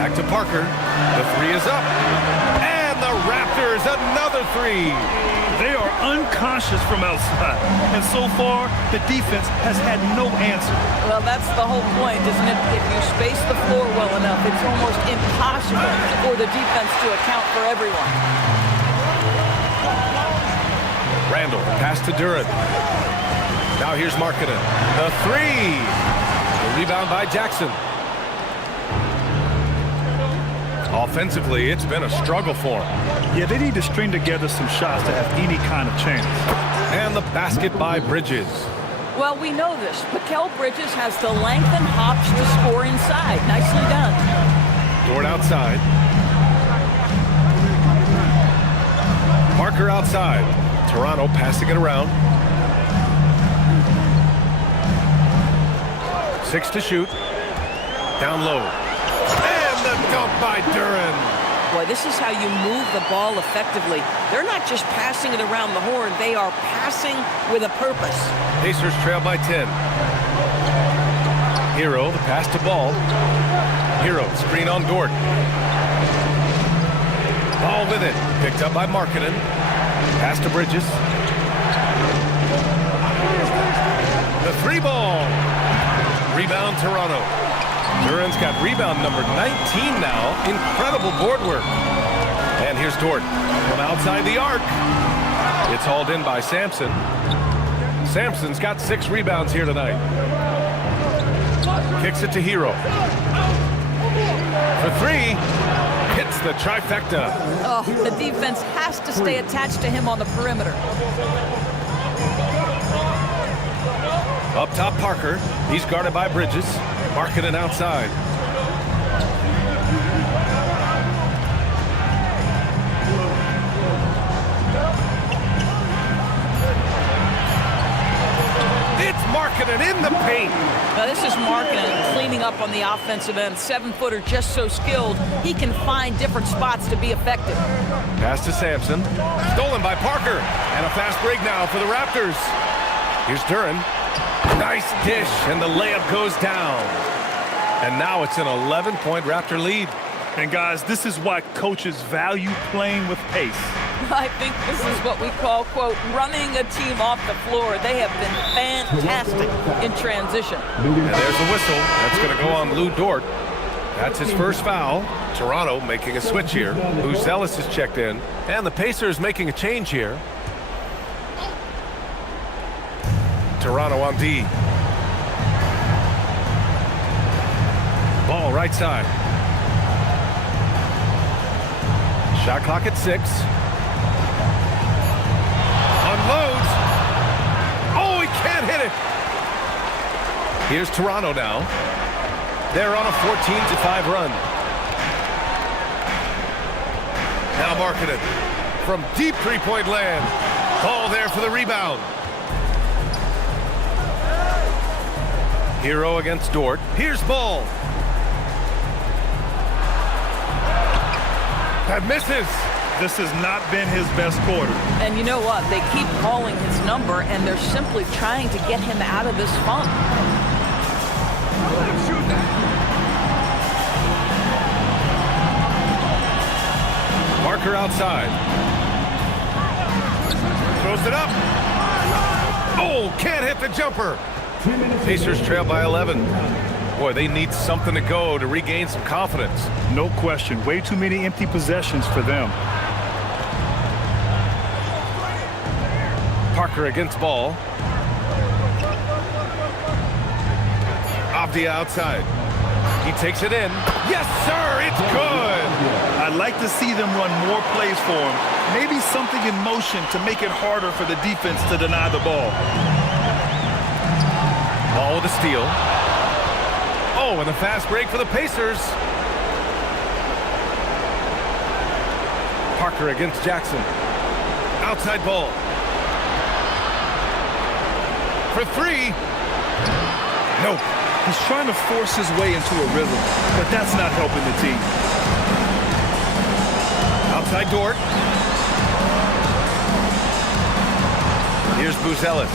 Back to Parker. The 3 is up. And the Raptors, another 3. They are unconscious from outside. And so far, the defense has had no answer. Well, that's the whole point, isn't it? If you space the floor well enough, it's almost impossible for the defense to account for everyone. Randall, pass to Duren. Now here's Markkanen. The 3. The rebound by Jackson. Offensively, it's been a struggle for them. Yeah, they need to string together some shots to have any kind of chance. And the basket by Bridges. Well, we know this. Mikal Bridges has the length and hops to score inside. Nicely done. Dort outside. Parker outside. Toronto passing it around. 6 to shoot. Down low. And the dunk by Duren. Boy, this is how you move the ball effectively. They're not just passing it around the horn. They are passing with a purpose. Pacers trail by 10. Hero, the pass to Ball. Hero, screen on Dort. Ball with it. Picked up by Markkanen. Pass to Bridges. The 3 ball. Rebound Toronto. Duran's got rebound number 19 now. Incredible board work. And here's Dort from outside the arc. It's hauled in by Sampson. Sampson's got 6 rebounds here tonight. Kicks it to Hero. For 3. Hits the trifecta. Oh, the defense has to stay attached to him on the perimeter. Up top, Parker. He's guarded by Bridges. Markkanen outside. It's Markkanen in the paint. Now this is Markkanen cleaning up on the offensive end. 7-footer, just so skilled. He can find different spots to be effective. Pass to Sampson. Stolen by Parker. And a fast break now for the Raptors. Here's Duran. Nice dish, and the layup goes down. And now it's an 11-point Raptor lead. And guys, this is why coaches value playing with pace. I think this is what we call, quote, running a team off the floor. They have been fantastic in transition. And there's a whistle. That's going to go on Lou Dort. That's his first foul. Toronto making a switch here. Buzelis is checked in. And the Pacers making a change here. Toronto on D. Ball right side. Shot clock at 6. Unloads. Oh, he can't hit it. Here's Toronto now. They're on a 14-5 run. Now Markkanen from deep three-point land. Ball there for the rebound. Hero against Dort. Here's Ball. That misses. This has not been his best quarter. And you know what? They keep calling his number, and they're simply trying to get him out of this funk. Parker outside. Throws it up. Oh, can't hit the jumper. Pacers trail by 11. Boy, they need something to go to regain some confidence. No question. Way too many empty possessions for them. Parker against Ball. Avdia outside. He takes it in. Yes, sir, it's good. I'd like to see them run more plays for him. Maybe something in motion to make it harder for the defense to deny the ball. Ball with a steal. Oh, and a fast break for the Pacers. Parker against Jackson. Outside ball. For 3. Nope. He's trying to force his way into a rhythm, but that's not helping the team. Outside Dort. Here's Buzelis.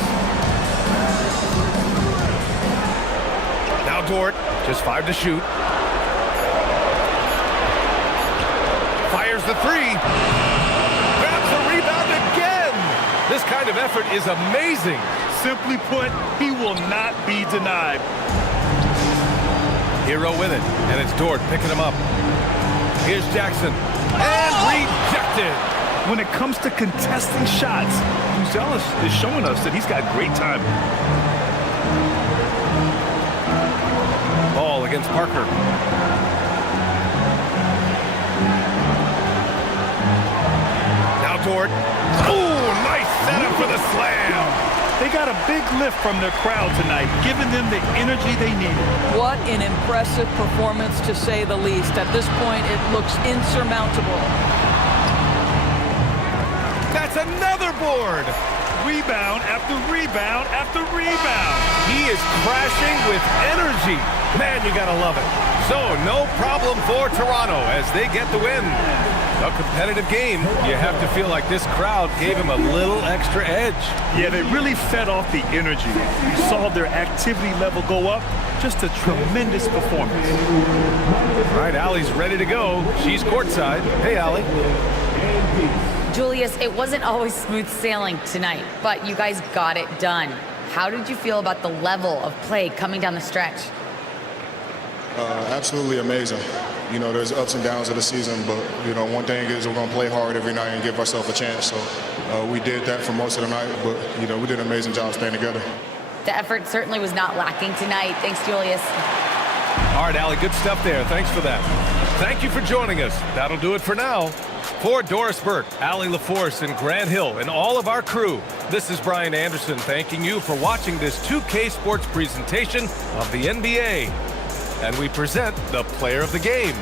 Now Dort, just 5 to shoot. Fires the 3. Grabs the rebound again. This kind of effort is amazing. Simply put, he will not be denied. Hero with it, and it's Dort picking him up. Here's Jackson, and rejected. When it comes to contesting shots, Buzelis is showing us that he's got great timing. Ball against Parker. Now Dort. Oh, nice setup for the slam. They got a big lift from their crowd tonight, giving them the energy they needed. What an impressive performance, to say the least. At this point, it looks insurmountable. That's another board. Rebound after rebound after rebound. He is crashing with energy. Man, you gotta love it. So, no problem for Toronto as they get the win. A competitive game. You have to feel like this crowd gave him a little extra edge. Yeah, they really fed off the energy. You saw their activity level go up. Just a tremendous performance. All right, Allie's ready to go. She's courtside. Hey, Allie. Julius, it wasn't always smooth sailing tonight, but you guys got it done. How did you feel about the level of play coming down the stretch? Absolutely amazing. You know, there's ups and downs of the season, but, you know, one thing is we're going to play hard every night and give ourselves a chance. So we did that for most of the night, but, you know, we did an amazing job staying together. The effort certainly was not lacking tonight. Thanks, Julius. All right, Allie, good stuff there. Thanks for that. Thank you for joining us. That'll do it for now. For Doris Burke, Allie LaForce, and Grant Hill, and all of our crew, this is Brian Anderson thanking you for watching this 2K Sports presentation of the NBA. And we present the player of the game.